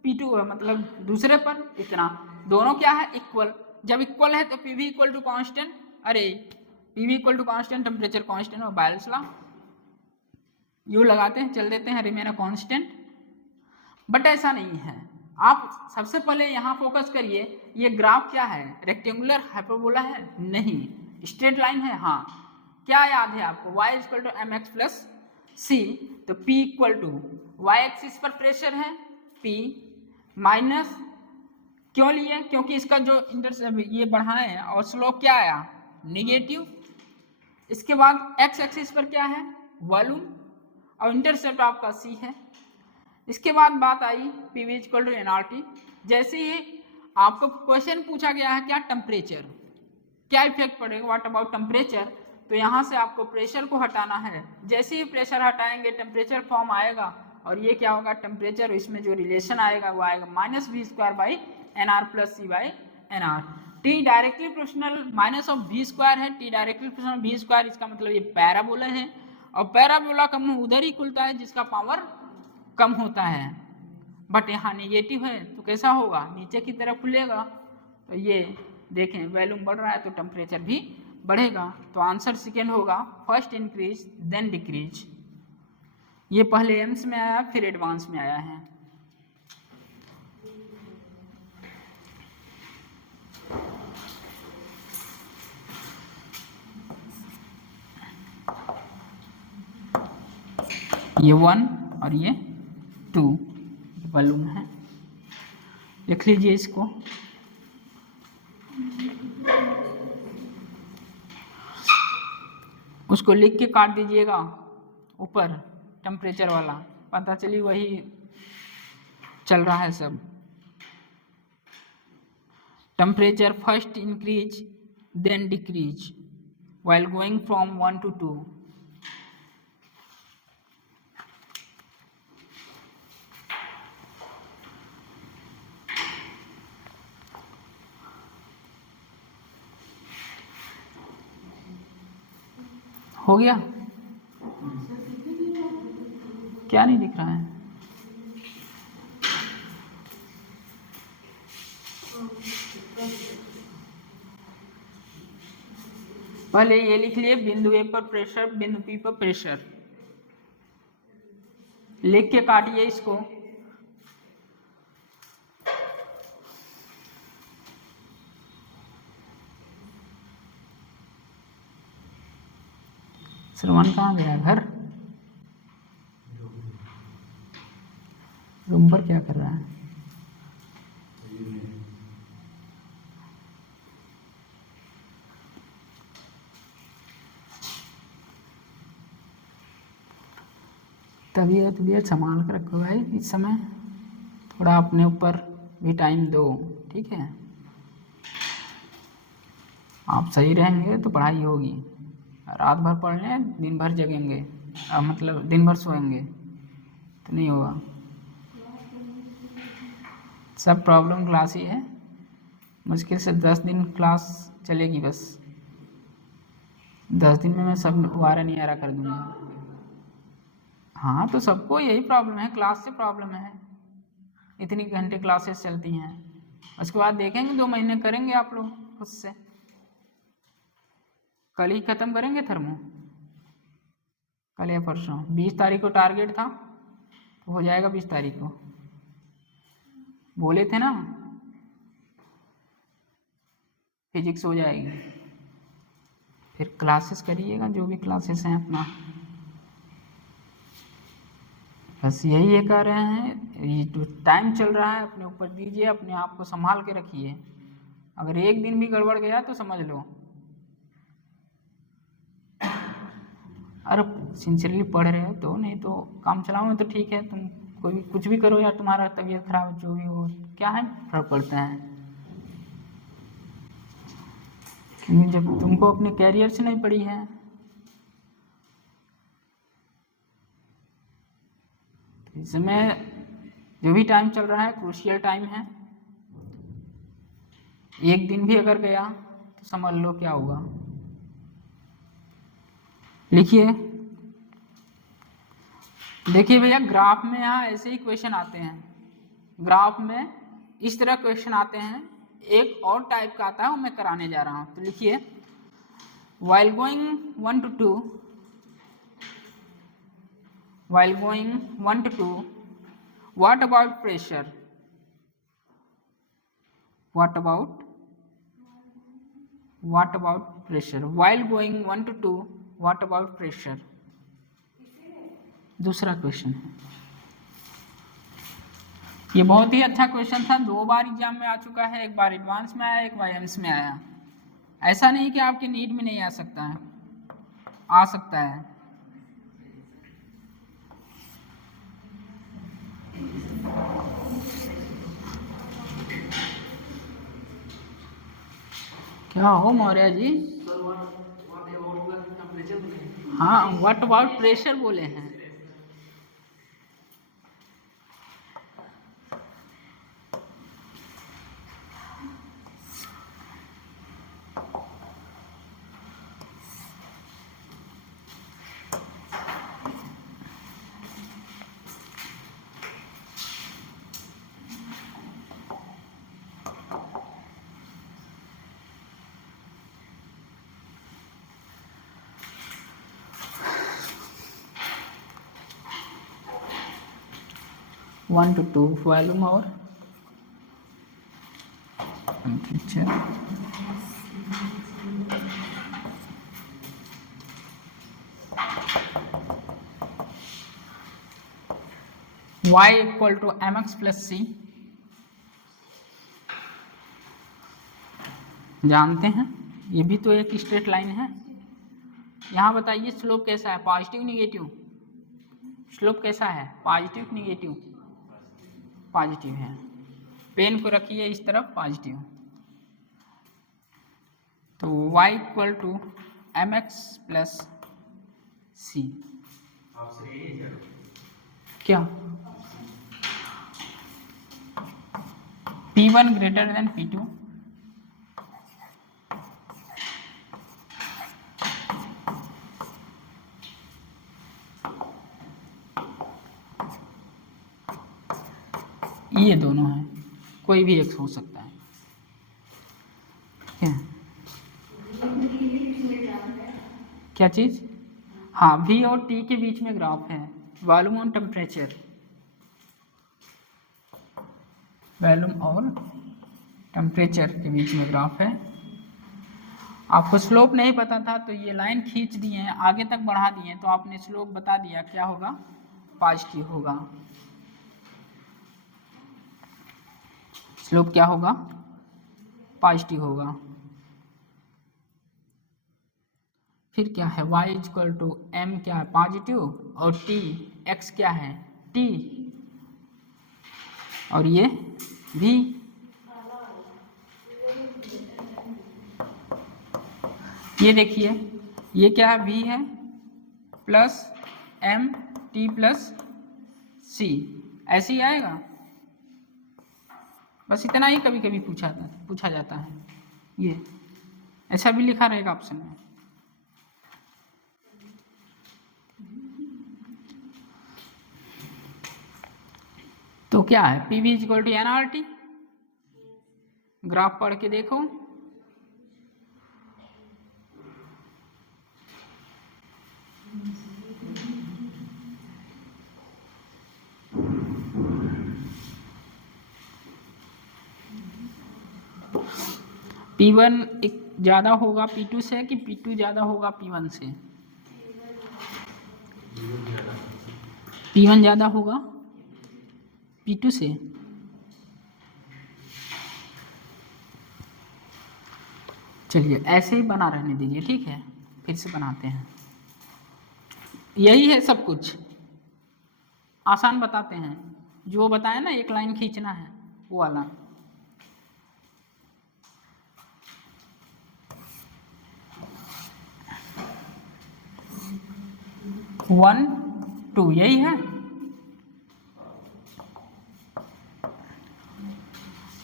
P2 मतलब दूसरे पर इतना। दोनों क्या है? इक्वल। जब इक्वल है तो PV इक्वल टू कॉन्स्टेंट। अरे PV equal to constant, temperature constant और बायल्स लॉ यू लगाते हैं, चल देते हैं, रिमेन अ कॉन्स्टेंट। बट ऐसा नहीं है। आप सबसे पहले यहाँ फोकस करिए, ये ग्राफ क्या है? रेक्टेंगुलर हाइपरबोला है? नहीं। स्ट्रेट लाइन है? हाँ। क्या याद है आपको? y equal to M X plus C. तो P equal to Y axis पर प्रेशर है P माइनस, क्यों लिए? क्योंकि इसका जो ये बढ़ाएं और स्लोप क्या आया? निगेटिव। इसके बाद x एक्सिस पर क्या है? वॉल्यूम, और इंटरसेप्ट आपका C है। इसके बाद बात आई PV इक्वल टू nRT। जैसे ही आपको क्वेश्चन पूछा गया है क्या? टेम्परेचर क्या इफेक्ट पड़ेगा, व्हाट अबाउट टेम्परेचर, तो यहाँ से आपको प्रेशर को हटाना है। जैसे ही प्रेशर हटाएंगे टेम्परेचर फॉर्म आएगा, और ये क्या होगा? टेम्परेचर, इसमें जो रिलेशन आएगा वो आएगा minus V square by NR plus C by NR। T directly proportional minus of V square है, T directly proportional V square, इसका मतलब ये पैराबोला है, और पैराबोला का मुंह उधर ही खुलता है जिसका पावर कम होता है, बट यहाँ नेगेटिव है तो कैसा होगा, नीचे की तरफ खुलेगा। तो ये देखें वॉल्यूम बढ़ रहा है तो टेम्परेचर भी बढ़ेगा। तो आंसर सेकेंड होगा, फर्स्ट इंक्रीज देन डिक्रीज। ये पहले एम्स में आया फिर एडवांस में आया है। ये 1 और ये 2 वॉल्यूम है, लिख लीजिए इसको। उसको लिख के काट दीजिएगा ऊपर टेम्परेचर वाला, पता चली वही चल रहा है सब। Temperature first increase then decrease while going from 1 to 2। हो गया? क्या नहीं दिख रहा है? पहले ये लिख लिए, बिंदु ए पर प्रेशर, बिंदु पी पर प्रेशर, लिख के काटिए इसको। श्रवण कहाँ गया? घर, रूम पर क्या कर रहा है? तबीयत संभाल कर रखो भाई, इस समय थोड़ा अपने ऊपर भी टाइम दो, ठीक है? आप सही रहेंगे तो पढ़ाई होगी। रात भर पढ़ लें, दिन भर जगेंगे, मतलब दिन भर सोएंगे तो नहीं होगा। सब प्रॉब्लम क्लास ही है, मुश्किल से 10 दिन क्लास चलेगी बस। 10 दिन में मैं सब वारा नहीं आरा कर दूंगा। हाँ, तो सबको यही प्रॉब्लम है, क्लास से प्रॉब्लम है, इतनी घंटे क्लासेस चलती हैं। उसके बाद देखेंगे 2 महीने करेंगे आप लोग खुद से। कल ही ख़त्म करेंगे थर्मो, कल या परसों। 20 तारीख को टारगेट था तो हो जाएगा 20 तारीख को, बोले थे ना। फिजिक्स हो जाएगी, फिर क्लासेस करिएगा जो भी क्लासेस हैं अपना। बस यही ये कह रहे हैं, ये जो टाइम चल रहा है अपने ऊपर दीजिए, अपने आप को संभाल के रखिए। अगर एक दिन भी गड़बड़ गया तो समझ लो, अरे सिंसियरली पढ़ रहे हो तो, नहीं तो काम चलाओ में तो ठीक है। तुम कोई कुछ भी करो या तुम्हारा तबीयत खराब जो भी हो, क्या है फर्क पड़ता है? क्योंकि जब तुमको अपने कैरियर से नहीं पड़ी है। इस समय जो भी टाइम चल रहा है क्रूशियल टाइम है। एक दिन भी अगर गया तो समझ लो क्या होगा। लिखिए, देखिए भैया, ग्राफ में यहाँ ऐसे ही क्वेश्चन आते हैं। ग्राफ में इस तरह क्वेश्चन आते हैं। एक और टाइप का आता है वो मैं कराने जा रहा हूँ। तो लिखिए, while going 1 to 2, while going 1 to 2, what about pressure? What about pressure? While going 1 to 2, what about pressure? दूसरा क्वेश्चन है। ये बहुत ही अच्छा क्वेश्चन था, 2 बार एग्जाम में आ चुका है, एक बार एडवांस में आया, एक बार एम्स में आया। ऐसा नहीं कि आपके नीट में नहीं आ सकता है, आ सकता है। क्या हो मौर्य जी? हाँ, व्हाट अबाउट प्रेशर बोले हैं। 1 to 2 वॉल्यूम और temperature. y equal to mx plus C जानते हैं, ये भी तो एक स्ट्रेट लाइन है। यहाँ बताइए स्लोप कैसा है, पॉजिटिव निगेटिव? स्लोप कैसा है, पॉजिटिव निगेटिव? पॉजिटिव है। पेन को रखिए इस तरफ, पॉजिटिव। तो y equal to mx plus C क्या P1 ग्रेटर देन P2? ये दोनों हैं, कोई भी एक हो सकता है। क्या चीज? हाँ, V और T के बीच में ग्राफ है, वॉल्यूम और टेम्परेचर। वॉल्यूम और टेम्परेचर के बीच में ग्राफ है। आपको स्लोप नहीं पता था तो ये लाइन खींच दिए हैं, आगे तक बढ़ा दिए हैं, तो आपने स्लोप बता दिया, क्या होगा? पॉजिटिव होगा। स्लोप क्या होगा? पॉजिटिव होगा। फिर क्या है, y इक्वल टू m क्या है? पॉजिटिव, और t x क्या है? t, और ये v। ये देखिए, ये क्या है? v है plus m t plus c, ऐसे ही आएगा। बस इतना ही कभी कभी पूछा जाता है, ये ऐसा भी लिखा रहेगा ऑप्शन में। तो क्या है, P V equal to N R T. Graph पढ़ के देखो, P1 एक ज़्यादा होगा P2 से कि P2 ज़्यादा होगा P1 से? P1 ज़्यादा होगा P2 से। चलिए ऐसे ही बना रहने दीजिए, ठीक है, फिर से बनाते हैं। यही है सब कुछ, आसान बताते हैं। जो बताया ना, एक लाइन खींचना है, वो वाला। वन टू, यही है।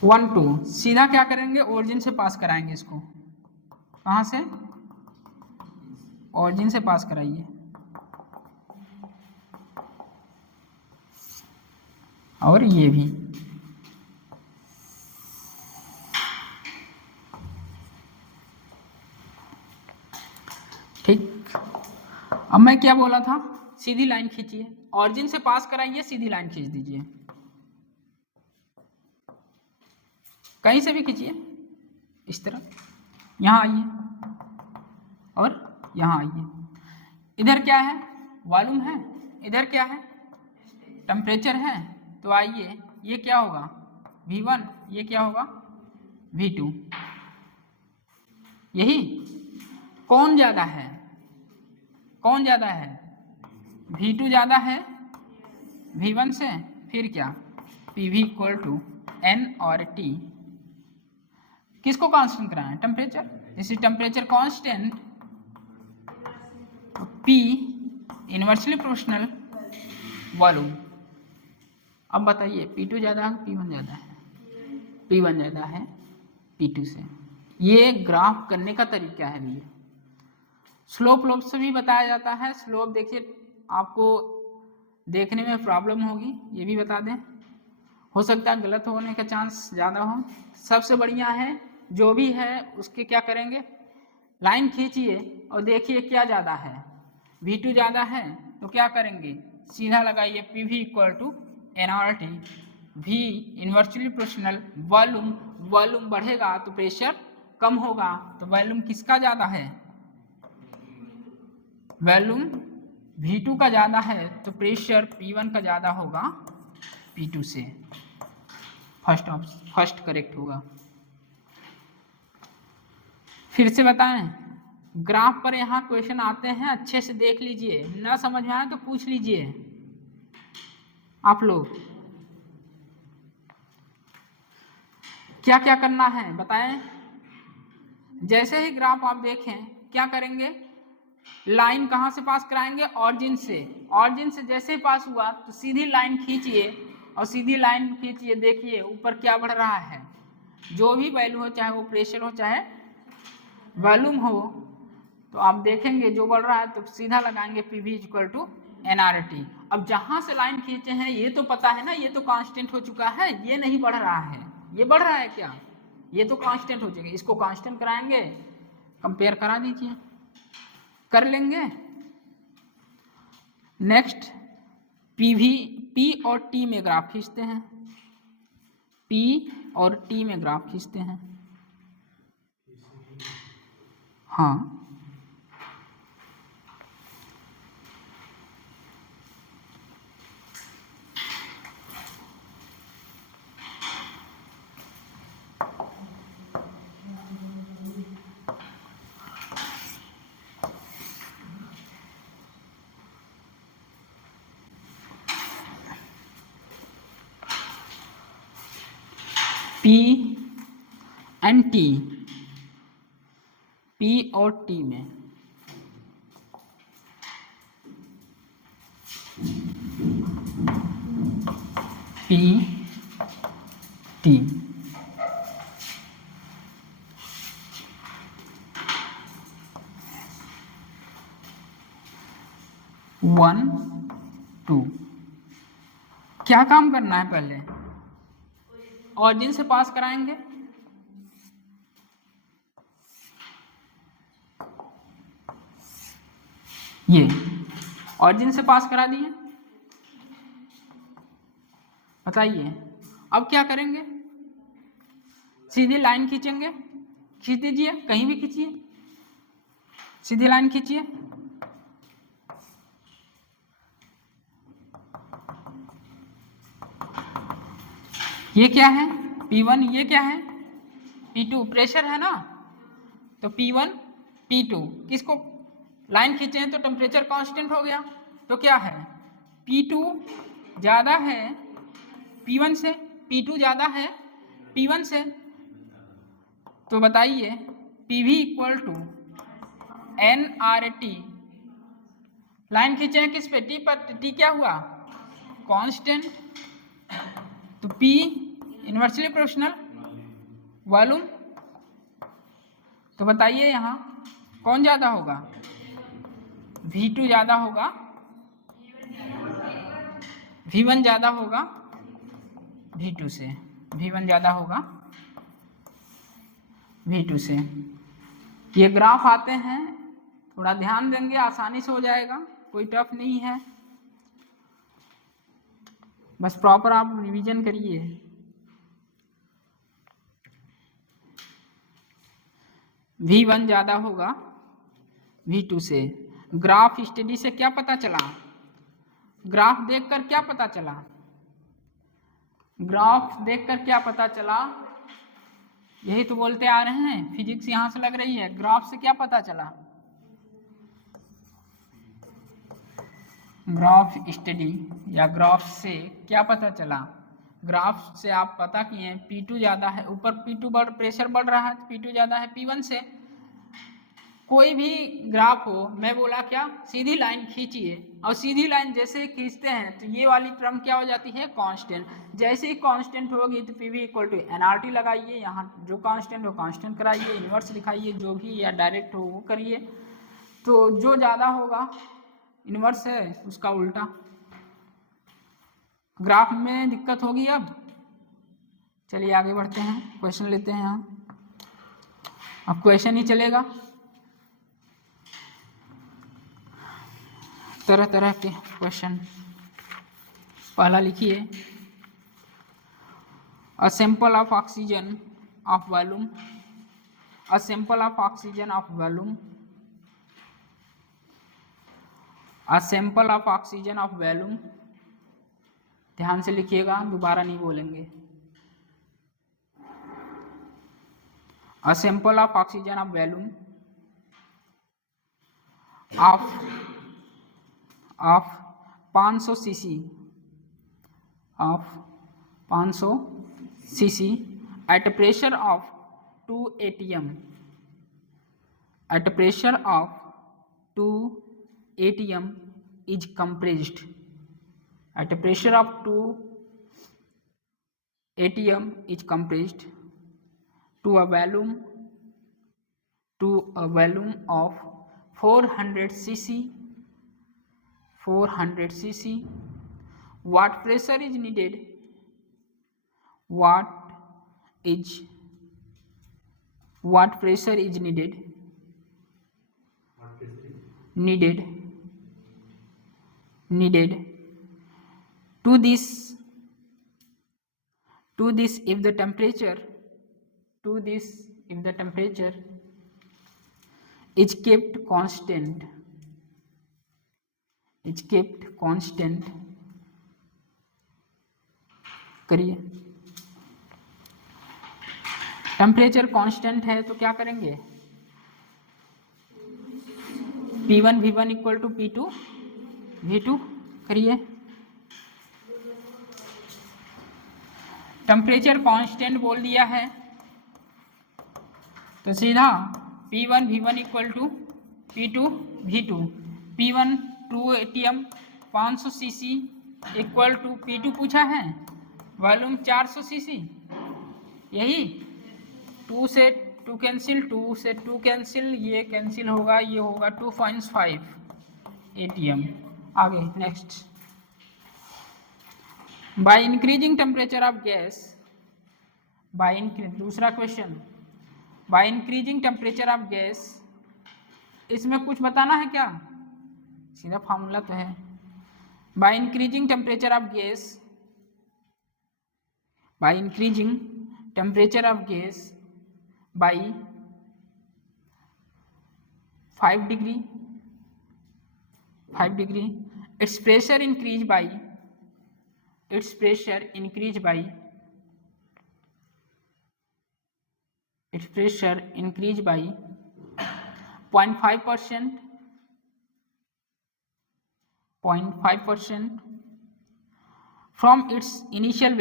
1 2 सीधा क्या करेंगे, ओरिजिन से पास कराएंगे इसको। कहाँ से? ओरिजिन से पास कराइए। और ये भी ठीक। अब मैं क्या बोला था, सीधी लाइन खींचिए, ओरिजिन से पास कराइए, सीधी लाइन खींच दीजिए, कहीं से भी खींचिए, इस तरह। यहाँ आइए और यहाँ आइए। इधर क्या है? वॉल्यूम है। इधर क्या है? टेम्परेचर है। तो आइए, ये क्या होगा? V1, ये क्या होगा? V2। यही कौन ज़्यादा है? कौन ज़्यादा है? V2 ज़्यादा है V1 से। फिर क्या? PV equal to N R T। किसको कांस्टेंट कराएं? Temperature. This is temperature constant. P inversely proportional volume. अब बताइए, P2 ज़्यादा है P1 ज़्यादा है? P1 ज़्यादा है P2 से। ये ग्राफ करने का तरीका है भैया। स्लोप लोप से भी बताया जाता है। स्लोप देखिए, आपको देखने में प्रॉब्लम होगी, ये भी बता दें, हो सकता है गलत होने का चांस ज़्यादा हो। सबसे बढ़िया है, जो भी है उसके क्या करेंगे, लाइन खींचिए और देखिए क्या ज़्यादा है। V2 ज़्यादा है तो क्या करेंगे, सीधा लगाइए PV equal to NRT, V inversely proportional volume, volume बढ़ेगा तो प्रेशर कम होगा, तो वॉल्यूम किसका ज़्यादा है, वॉल्यूम V2 का ज़्यादा है तो प्रेशर P1 का ज़्यादा होगा P2 से। फर्स्ट करेक्ट होगा। फिर से बताएं, ग्राफ पर यहाँ क्वेश्चन आते हैं, अच्छे से देख लीजिए, ना समझ में आए तो पूछ लीजिए आप लोग। क्या क्या करना है बताएं। जैसे ही ग्राफ आप देखें क्या करेंगे, लाइन कहाँ से पास कराएंगे, ऑरिजिन से। ऑरिजिन से जैसे ही पास हुआ तो सीधी लाइन खींचिए और सीधी लाइन खींचिए, देखिए ऊपर क्या बढ़ रहा है, जो भी वैल्यू हो, चाहे वो प्रेशर हो चाहे वॉल्यूम हो, तो आप देखेंगे जो बढ़ रहा है तो सीधा लगाएंगे PV इक्वल टू NRT। अब जहाँ से लाइन खींचे हैं ये तो पता है ना, ये तो कांस्टेंट हो चुका है, ये नहीं बढ़ रहा है, ये बढ़ रहा है क्या, ये तो कांस्टेंट हो चुका है, इसको कांस्टेंट कराएंगे, कंपेयर करा दीजिए, कर लेंगे। नेक्स्ट P और T में ग्राफ खींचते हैं, P और T में ग्राफ खींचते हैं। हाँ P एंड T, P और T में P T, वन टू। क्या काम करना है, पहले ऑरिजिन से पास कराएंगे, ये ऑरिजिन से पास करा दिए। बताइए अब क्या करेंगे, सीधी लाइन खींचेंगे, खींच दीजिए, कहीं भी खींचिए, सीधी लाइन खींचिए, ये क्या है P1, ये क्या है P2, प्रेशर है ना, तो P1 P2, किसको लाइन खींचे हैं तो टेम्परेचर कांस्टेंट हो गया, तो क्या है P2 ज़्यादा है P1 से, P2 ज़्यादा है P1 से, तो बताइए PV equal to NRT। Line खींचे हैं किस पे, T पर, T क्या हुआ कांस्टेंट, तो P इन्वर्सली प्रोपोर्शनल वॉल्यूम, तो बताइए यहाँ कौन ज़्यादा होगा, V2 ज़्यादा होगा, V1 ज़्यादा होगा V2 से, V1 ज़्यादा होगा V2 से। ये ग्राफ आते हैं, थोड़ा ध्यान देंगे आसानी से हो जाएगा, कोई टफ नहीं है, बस प्रॉपर आप रिवीजन करिए। V1 ज़्यादा होगा V2 से। ग्राफ स्टडी से क्या पता चला, ग्राफ देखकर क्या पता चला, ग्राफ देखकर क्या पता चला, यही तो बोलते आ रहे हैं, फिजिक्स यहाँ से लग रही है, ग्राफ से क्या पता चला, ग्राफ स्टडी या ग्राफ से क्या पता चला, ग्राफ से आप पता किए P2 ज़्यादा है, ऊपर P2 प्रेशर बढ़ रहा है, P2 ज़्यादा है P1 से। कोई भी ग्राफ हो, मैं बोला क्या, सीधी लाइन खींचिए, और सीधी लाइन जैसे खींचते हैं तो ये वाली टर्म क्या हो जाती है कांस्टेंट, जैसे ही कांस्टेंट होगी तो PV इक्वल टू NRT लगाइए, यहाँ जो कांस्टेंट हो कांस्टेंट कराइए, इन्वर्स दिखाइए, जो भी या डायरेक्ट हो वो करिए, तो जो ज़्यादा होगा इन्वर्स है उसका उल्टा। ग्राफ में दिक्कत होगी। अब चलिए आगे बढ़ते हैं, क्वेश्चन लेते हैं यहाँ, अब क्वेश्चन ही चलेगा, तरह तरह के क्वेश्चन। पहला लिखिए, a sample of oxygen of volume, a sample of oxygen of volume, a sample of oxygen of volume, ध्यान से लिखिएगा, दोबारा नहीं बोलेंगे। A sample of oxygen of volume of 500 CC of 500 cc at a pressure of 2 atm, at a pressure of 2 atm is compressed, at a pressure of 2 atm is compressed to a volume of 400 cc, 400 cc. What pressure is needed? What pressure is needed? Needed to this if the temperature is kept constant, करिए। Temperature constant है तो क्या करेंगे, P1 V1 equal to P2 V2 करिए। Temperature constant बोल दिया है तो सीधा P1 V1 equal to P2 V2, P1 2 atm 500 cc equal to P2 पूछा है वॉल्यूम 400 cc, यही 2 से 2 कैंसिल, 2 से 2 कैंसिल, ये कैंसिल होगा, ये होगा 2.5 atm। आगे next, by increasing temperature of gas, दूसरा question, by increasing temperature of gas, इसमें कुछ बताना है क्या, सीधा फार्मूला तो है। By increasing temperature of gas, by increasing temperature of gas by 5 degree, its pressure increase by 0.5% from its initial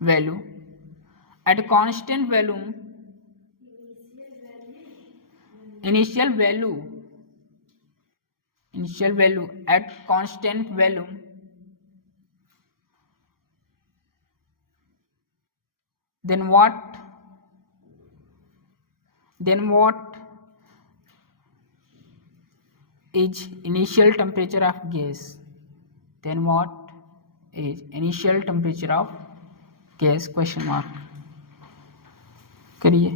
value, at constant volume, initial value at constant volume, then what is initial temperature of gas, then what is initial temperature of gas, question mark करिए।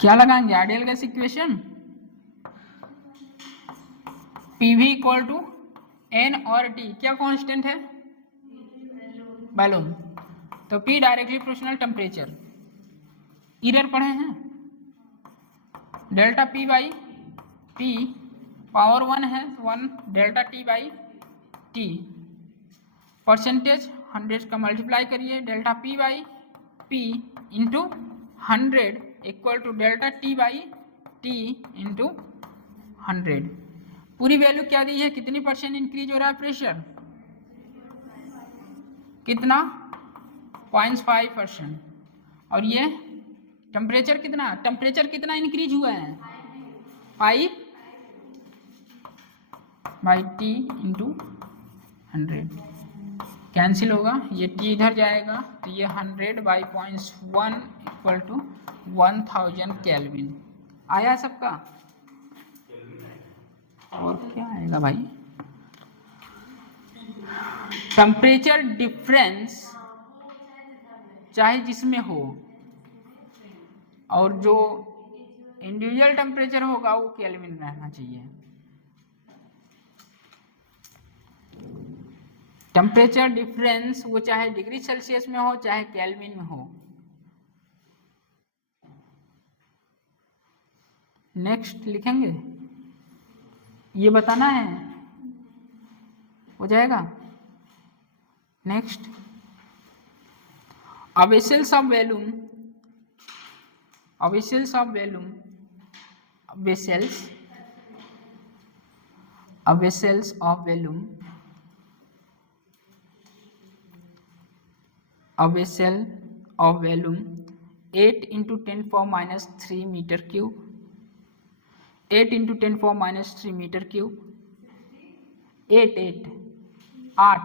क्या लगाएंगे, ideal gas equation, PV equal to N R T, क्या constant है, volume, तो P directly proportional temperature, error पढ़े हैं, delta P by P power 1 है 1 delta T by T, percentage 100 का मल्टीप्लाई करिए, delta P by P into 100 equal to delta T by T into 100। पूरी value क्या दी है, कितनी परसेंट इंक्रीज हो रहा है प्रेशर, कितना 0.5%, और ये टेम्परेचर कितना इंक्रीज हुआ है, 5 बाई T इंटू 100, कैंसिल होगा, ये T इधर जाएगा तो ये 100 बाई 0.1 इक्वल टू 1000 केल्विन आया सबका, और क्या आएगा भाई, टेम्परेचर डिफरेंस चाहे जिसमें हो, और जो इंडिविजुअल टेम्परेचर होगा वो केल्विन रहना चाहिए। टेम्परेचर डिफरेंस वो चाहे डिग्री सेल्सियस में हो चाहे केल्विन में हो। नेक्स्ट लिखेंगे, ये बताना है, हो जाएगा। Next, a vessels of volume, a vessels of volume, vessels, a vessels of volume, a vessel of volume 8 into 10 power minus 3 meter cube, 8 into 10 power minus 3 meter cube, 8 8 8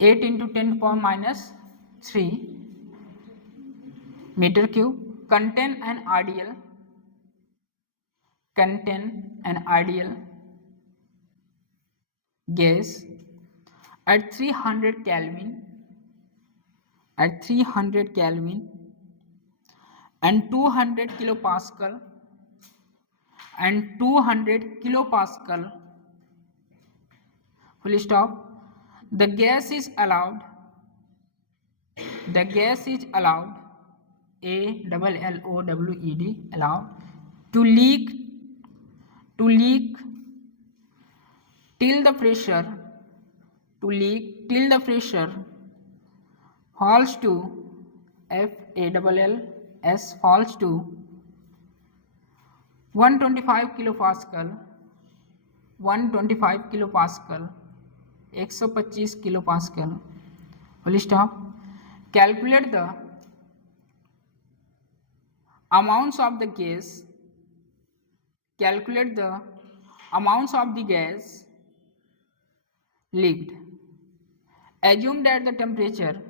8 into 10 power minus 3 meter cube contain an ideal gas at 300 Kelvin and 200 kilopascal full stop. The gas is allowed ALLOWED allowed to leak till the pressure falls to FALLS falls to 125 kilopascal 125 kilopascal full stop. Calculate the amounts of the gas leaked. Assume that the temperature,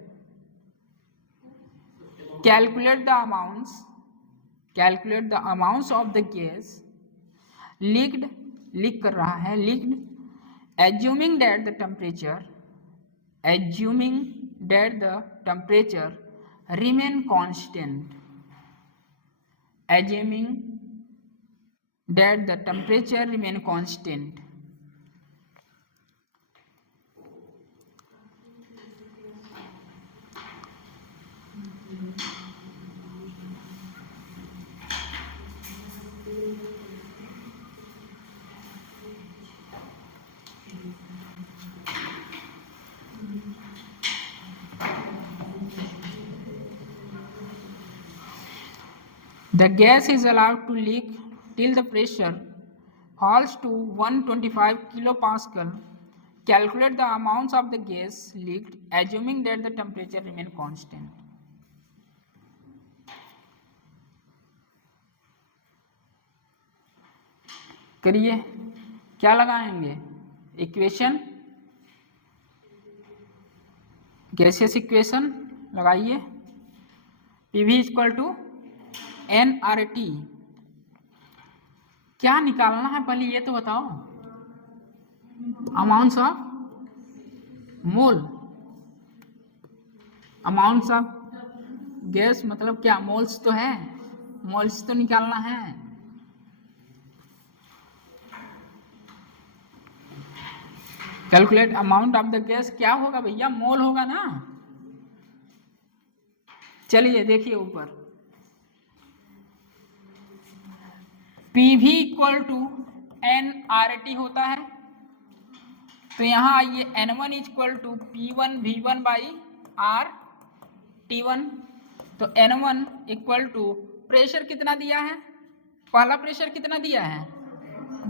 calculate the amounts of the gas leaked assuming that the temperature remain constant, the gas is allowed to leak till the pressure falls to 125 kilopascal. Calculate the amounts of the gas leaked assuming that the temperature remain constant. करिए, क्या लगाएंगे? Equation, gaseous equation लगाइए। PV equal to nRT। क्या निकालना है पहले ये तो बताओ। Amounts of mole, amounts of gas मतलब क्या, मोल्स तो है, मोल्स तो निकालना है। Calculate amount of the gas, क्या होगा भैया, मोल होगा ना। चलिए देखिए ऊपर, PV इक्वल टू nRT होता है, तो यहाँ आइए N1 equal to P1 V1 by RT1। तो N1 इक्वल टू प्रेशर कितना दिया है, पहला प्रेशर कितना दिया है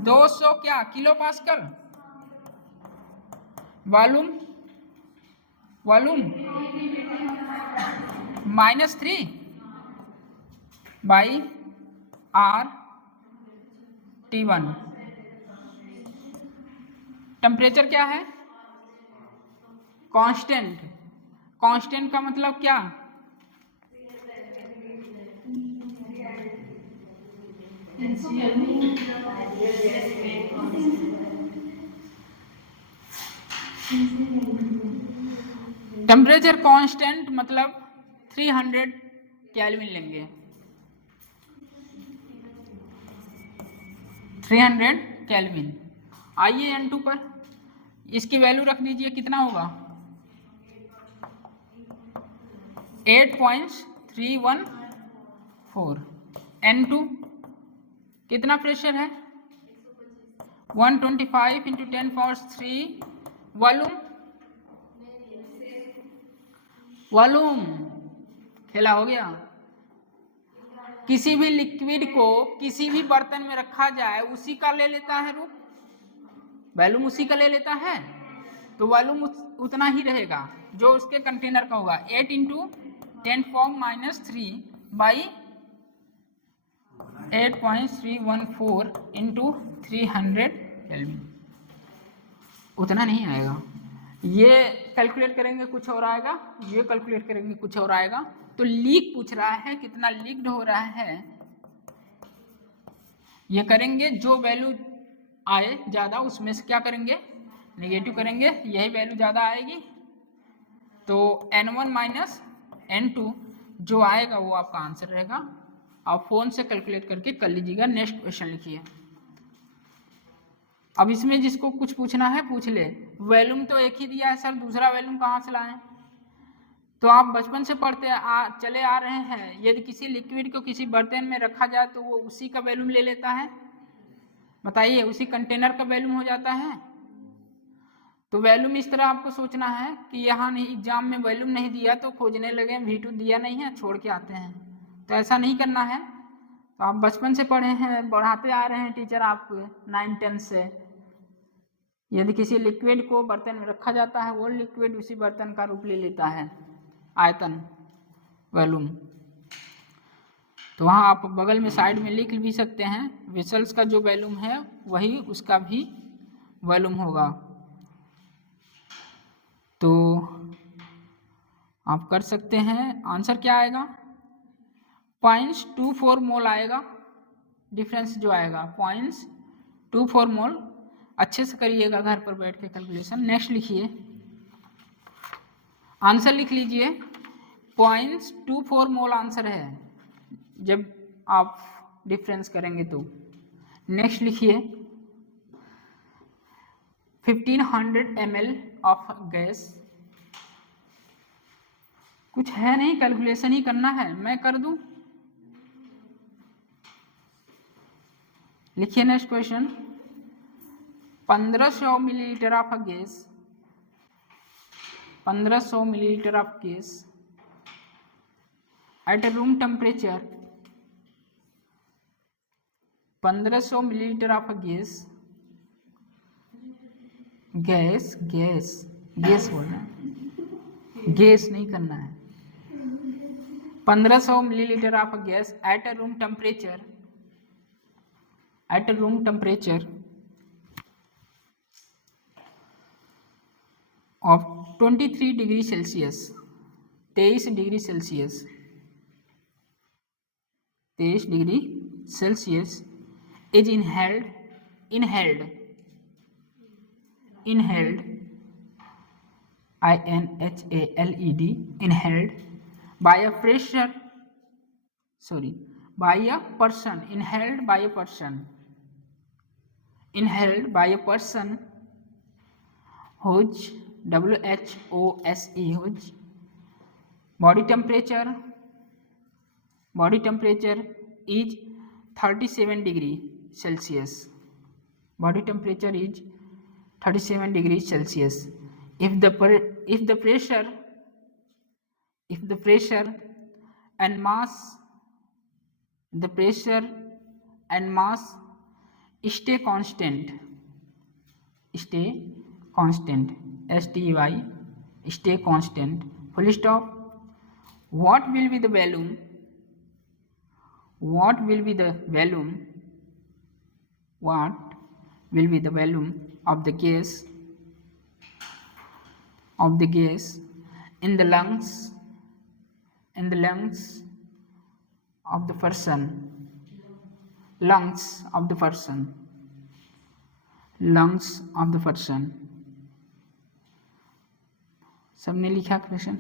200 क्या kilo pascal, volume -3 by RT1। Temperature क्या है, कांस्टेंट। कांस्टेंट का मतलब क्या, टेम्परेचर कांस्टेंट मतलब 300 केल्विन लेंगे, 300 केल्विन। आइए N2 पर इसकी वैल्यू रख दीजिए, कितना होगा 8.314। N2 कितना प्रेशर है 125 इंटू 10⁻³ वॉल्यूम, वॉल्यूम खेला हो गया। किसी भी लिक्विड को किसी भी बर्तन में रखा जाए उसी का ले लेता है रूप, वॉल्यूम उसी का ले लेता है, तो वॉल्यूम उतना ही रहेगा जो उसके कंटेनर का होगा। 8 इंटू 10⁻³ बाई 8.314 इंटू 300 केल्विन, उतना नहीं आएगा। ये कैलकुलेट करेंगे कुछ और आएगा, ये कैलकुलेट करेंगे कुछ और आएगा। तो लीक पूछ रहा है कितना लीक्ड हो रहा है, ये करेंगे जो वैल्यू आए ज़्यादा उसमें से क्या करेंगे नेगेटिव करेंगे, यही वैल्यू ज़्यादा आएगी तो N1 माइनस N2 जो आएगा वो आपका आंसर रहेगा। आप फोन से कैलकुलेट करके कर लीजिएगा। नेक्स्ट क्वेश्चन लिखिए। अब इसमें जिसको कुछ पूछना है पूछ ले। वॉल्यूम तो एक ही दिया है सर, दूसरा वॉल्यूम कहाँ से लाएं? तो आप बचपन से पढ़ते चले आ रहे हैं, यदि किसी लिक्विड को किसी बर्तन में रखा जाए तो वो उसी का वॉल्यूम ले लेता है, बताइए उसी कंटेनर का वॉल्यूम हो जाता है। तो वॉल्यूम इस तरह आपको सोचना है कि यहाँ नहीं, एग्जाम में वॉल्यूम नहीं दिया तो खोजने लगे V2 दिया नहीं है छोड़ के आते हैं, तो ऐसा नहीं करना है। तो आप बचपन से पढ़े हैं, बढ़ाते आ रहे हैं टीचर आपको 9-10 से। यदि किसी लिक्विड को बर्तन में रखा जाता है वो लिक्विड उसी बर्तन का रूप ले लेता है, आयतन वॉल्यूम। तो वहाँ आप बगल में साइड में लिख भी सकते हैं, वेसल्स का जो वॉल्यूम है वही उसका भी वॉल्यूम होगा। तो आप कर सकते हैं। आंसर क्या आएगा 0.24 मोल आएगा, डिफरेंस जो आएगा 0.24 मोल। अच्छे से करिएगा घर पर बैठ के कैलकुलेशन। नेक्स्ट लिखिए, आंसर लिख लीजिए 0.24 मोल आंसर है जब आप डिफरेंस करेंगे तो। नेक्स्ट लिखिए 1500 ml ऑफ गैस, कुछ है नहीं, कैलकुलेशन ही करना है, मैं कर दूं। लिखिए next question 1500 millilitre of gas, 1500 millilitre of gas at a room temperature, 1500 millilitre of gas, gas gas gas बोलना है, गैस नहीं करना है। 1500 millilitre of gas at a room temperature, at a room temperature of 23 degree Celsius, 23 degree Celsius, 23 degree Celsius is inhaled inhaled inhaled by a pressure, sorry, by a person, inhaled by a person, inhaled by a person whose WHOSE, whose body temperature is 37 degree Celsius. Body temperature is 37 degrees Celsius. If the pressure and mass, the pressure and mass stay constant, STY, stay constant, full stop, what will be the volume, what will be the volume of the gas in the lungs of the person, lungs of the person. सबने लिखा question?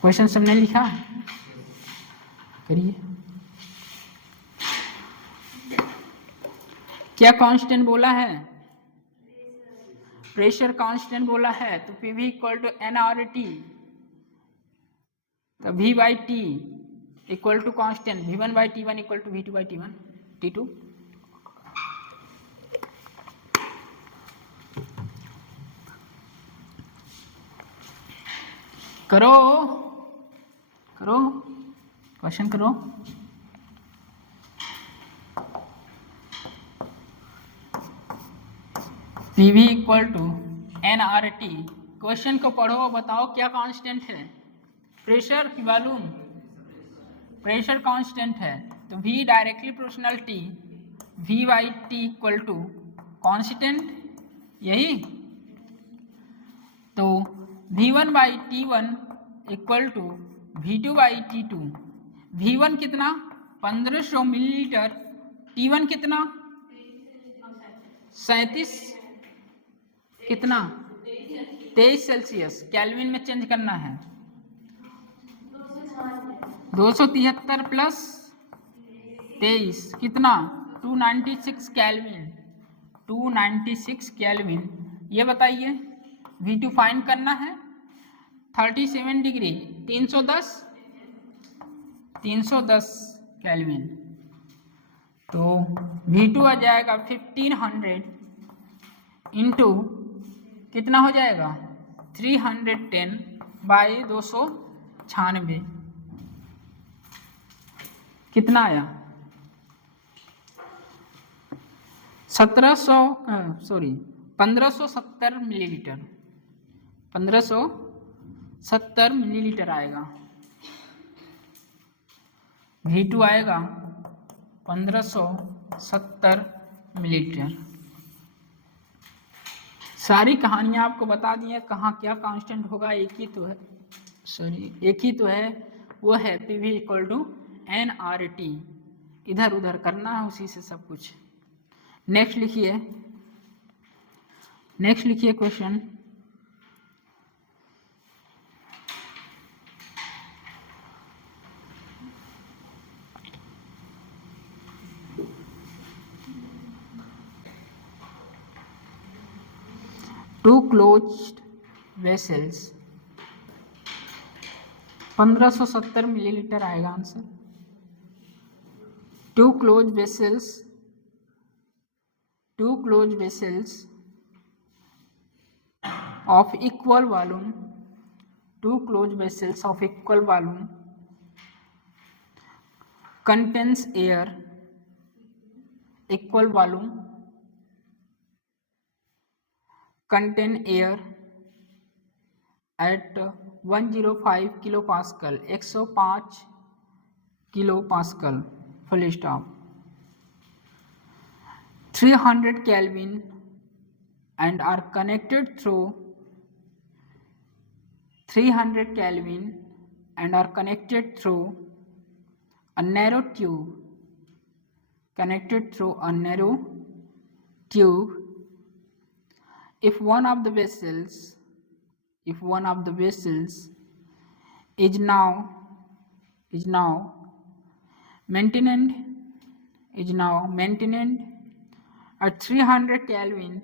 Question सबने लिखा? करिए। क्या constant बोला है? Pressure constant बोला है, तो P V equal to N R T, तो V by T equal to constant V one by T one equal to V two by T one T two. करो करो क्वेश्चन करो। P V equal to N R T. Question को पढ़ो, बताओ क्या constant है? Pressure की volume? Pressure constant है, तो V directly proportional T, V by T equal to constant, यही तो V1 by T1 equal to V2 by T2। V1 कितना? 1500 मिलीलीटर, T1 कितना? 37 कितना? 23 सेल्सियस। केल्विन में चेंज करना है। 273 प्लस 23 कितना? 296 केल्विन। 296 केल्विन। ये बताइए V2 फाइंड करना है। 37 डिग्री 310 केल्विन, तो V2 आ जाएगा 1500 इंटू कितना हो जाएगा? 310 बाई 296 कितना आया? 1570 मिलीलीटर। 1570 मिलीलीटर आएगा। V2 आएगा 1570 मिलीलीटर। सारी कहानियां आपको बता दी है, कहाँ क्या कांस्टेंट होगा, एक ही तो है, एक ही तो है, वो है P V equal to N R T. इधर उधर करना है, उसी से सब कुछ। नेक्स्ट लिखिए question. Two closed vessels, 1570 millilitre आएगा answer. Two closed vessels of equal volume, two closed vessels of equal volume contains air, equal volume contain air at 105 kilopascal, 105 kilopascal, full stop। 300 Kelvin and are connected through 300 Kelvin and are connected through a narrow tube, if one of the vessels is now maintained at 300 Kelvin,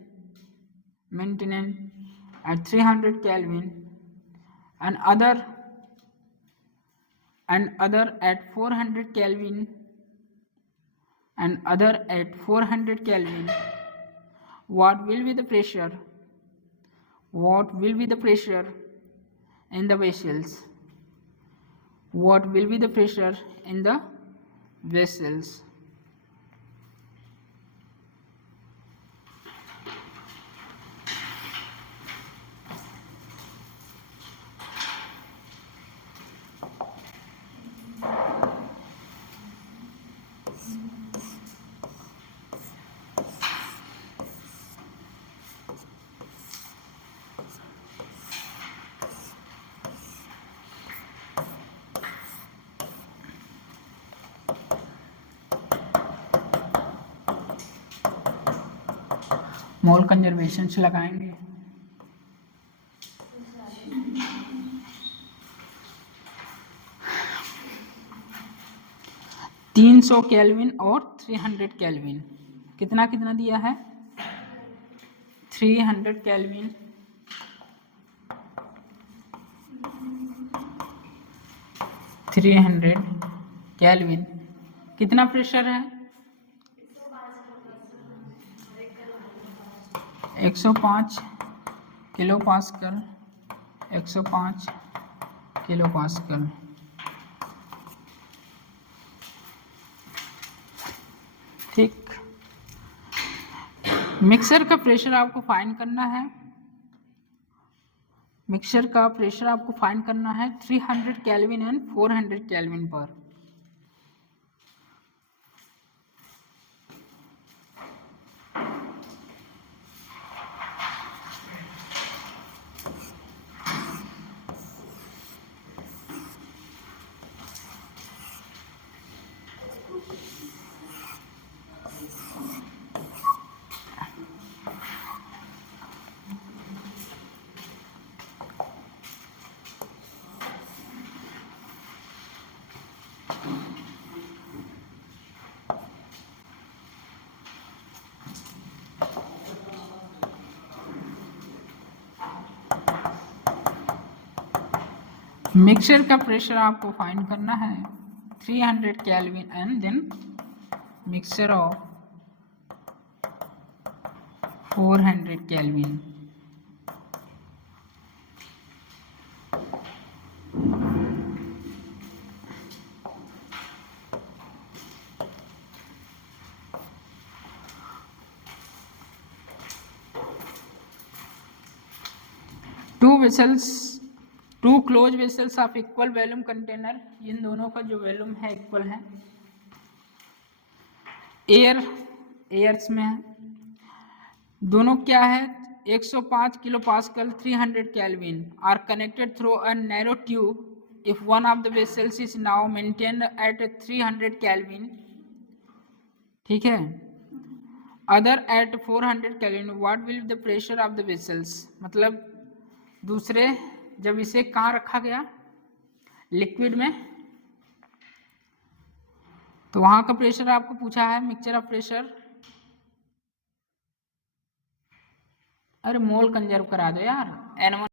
and other at 400 Kelvin, what will be the pressure in the vessels? What will be the pressure in the vessels? Mole conservation से लगाएंगे। 300 kelvin और 300 kelvin, कितना कितना दिया है 300 kelvin, 300 kelvin, कितना pressure है 105 kilo pascal, 105 kilo pascal. ठीक, मिक्सर का प्रेशर आपको फाइंड करना है, मिक्सर का प्रेशर आपको फाइंड करना है 300 केल्विन एंड 400 केल्विन पर। मिक्सचर का प्रेशर आपको फाइंड करना है 300 kelvin and then mixture of 400 kelvin. Two close vessels of equal volume container, इन दोनों का जो वॉल्यूम है इक्वल है, एयर्स में है, दोनों क्या है 105 kilo pascal 300 kelvin are connected through a narrow tube if one of the vessels is now maintained at 300 kelvin, ठीक है, other at 400 kelvin, what will the pressure of the vessels, मतलब दूसरे जब इसे कहाँ रखा गया लिक्विड में, तो वहां का प्रेशर आपको पूछा है मिक्सचर ऑफ प्रेशर, अरे मोल कंजर्व करा दो यार, N1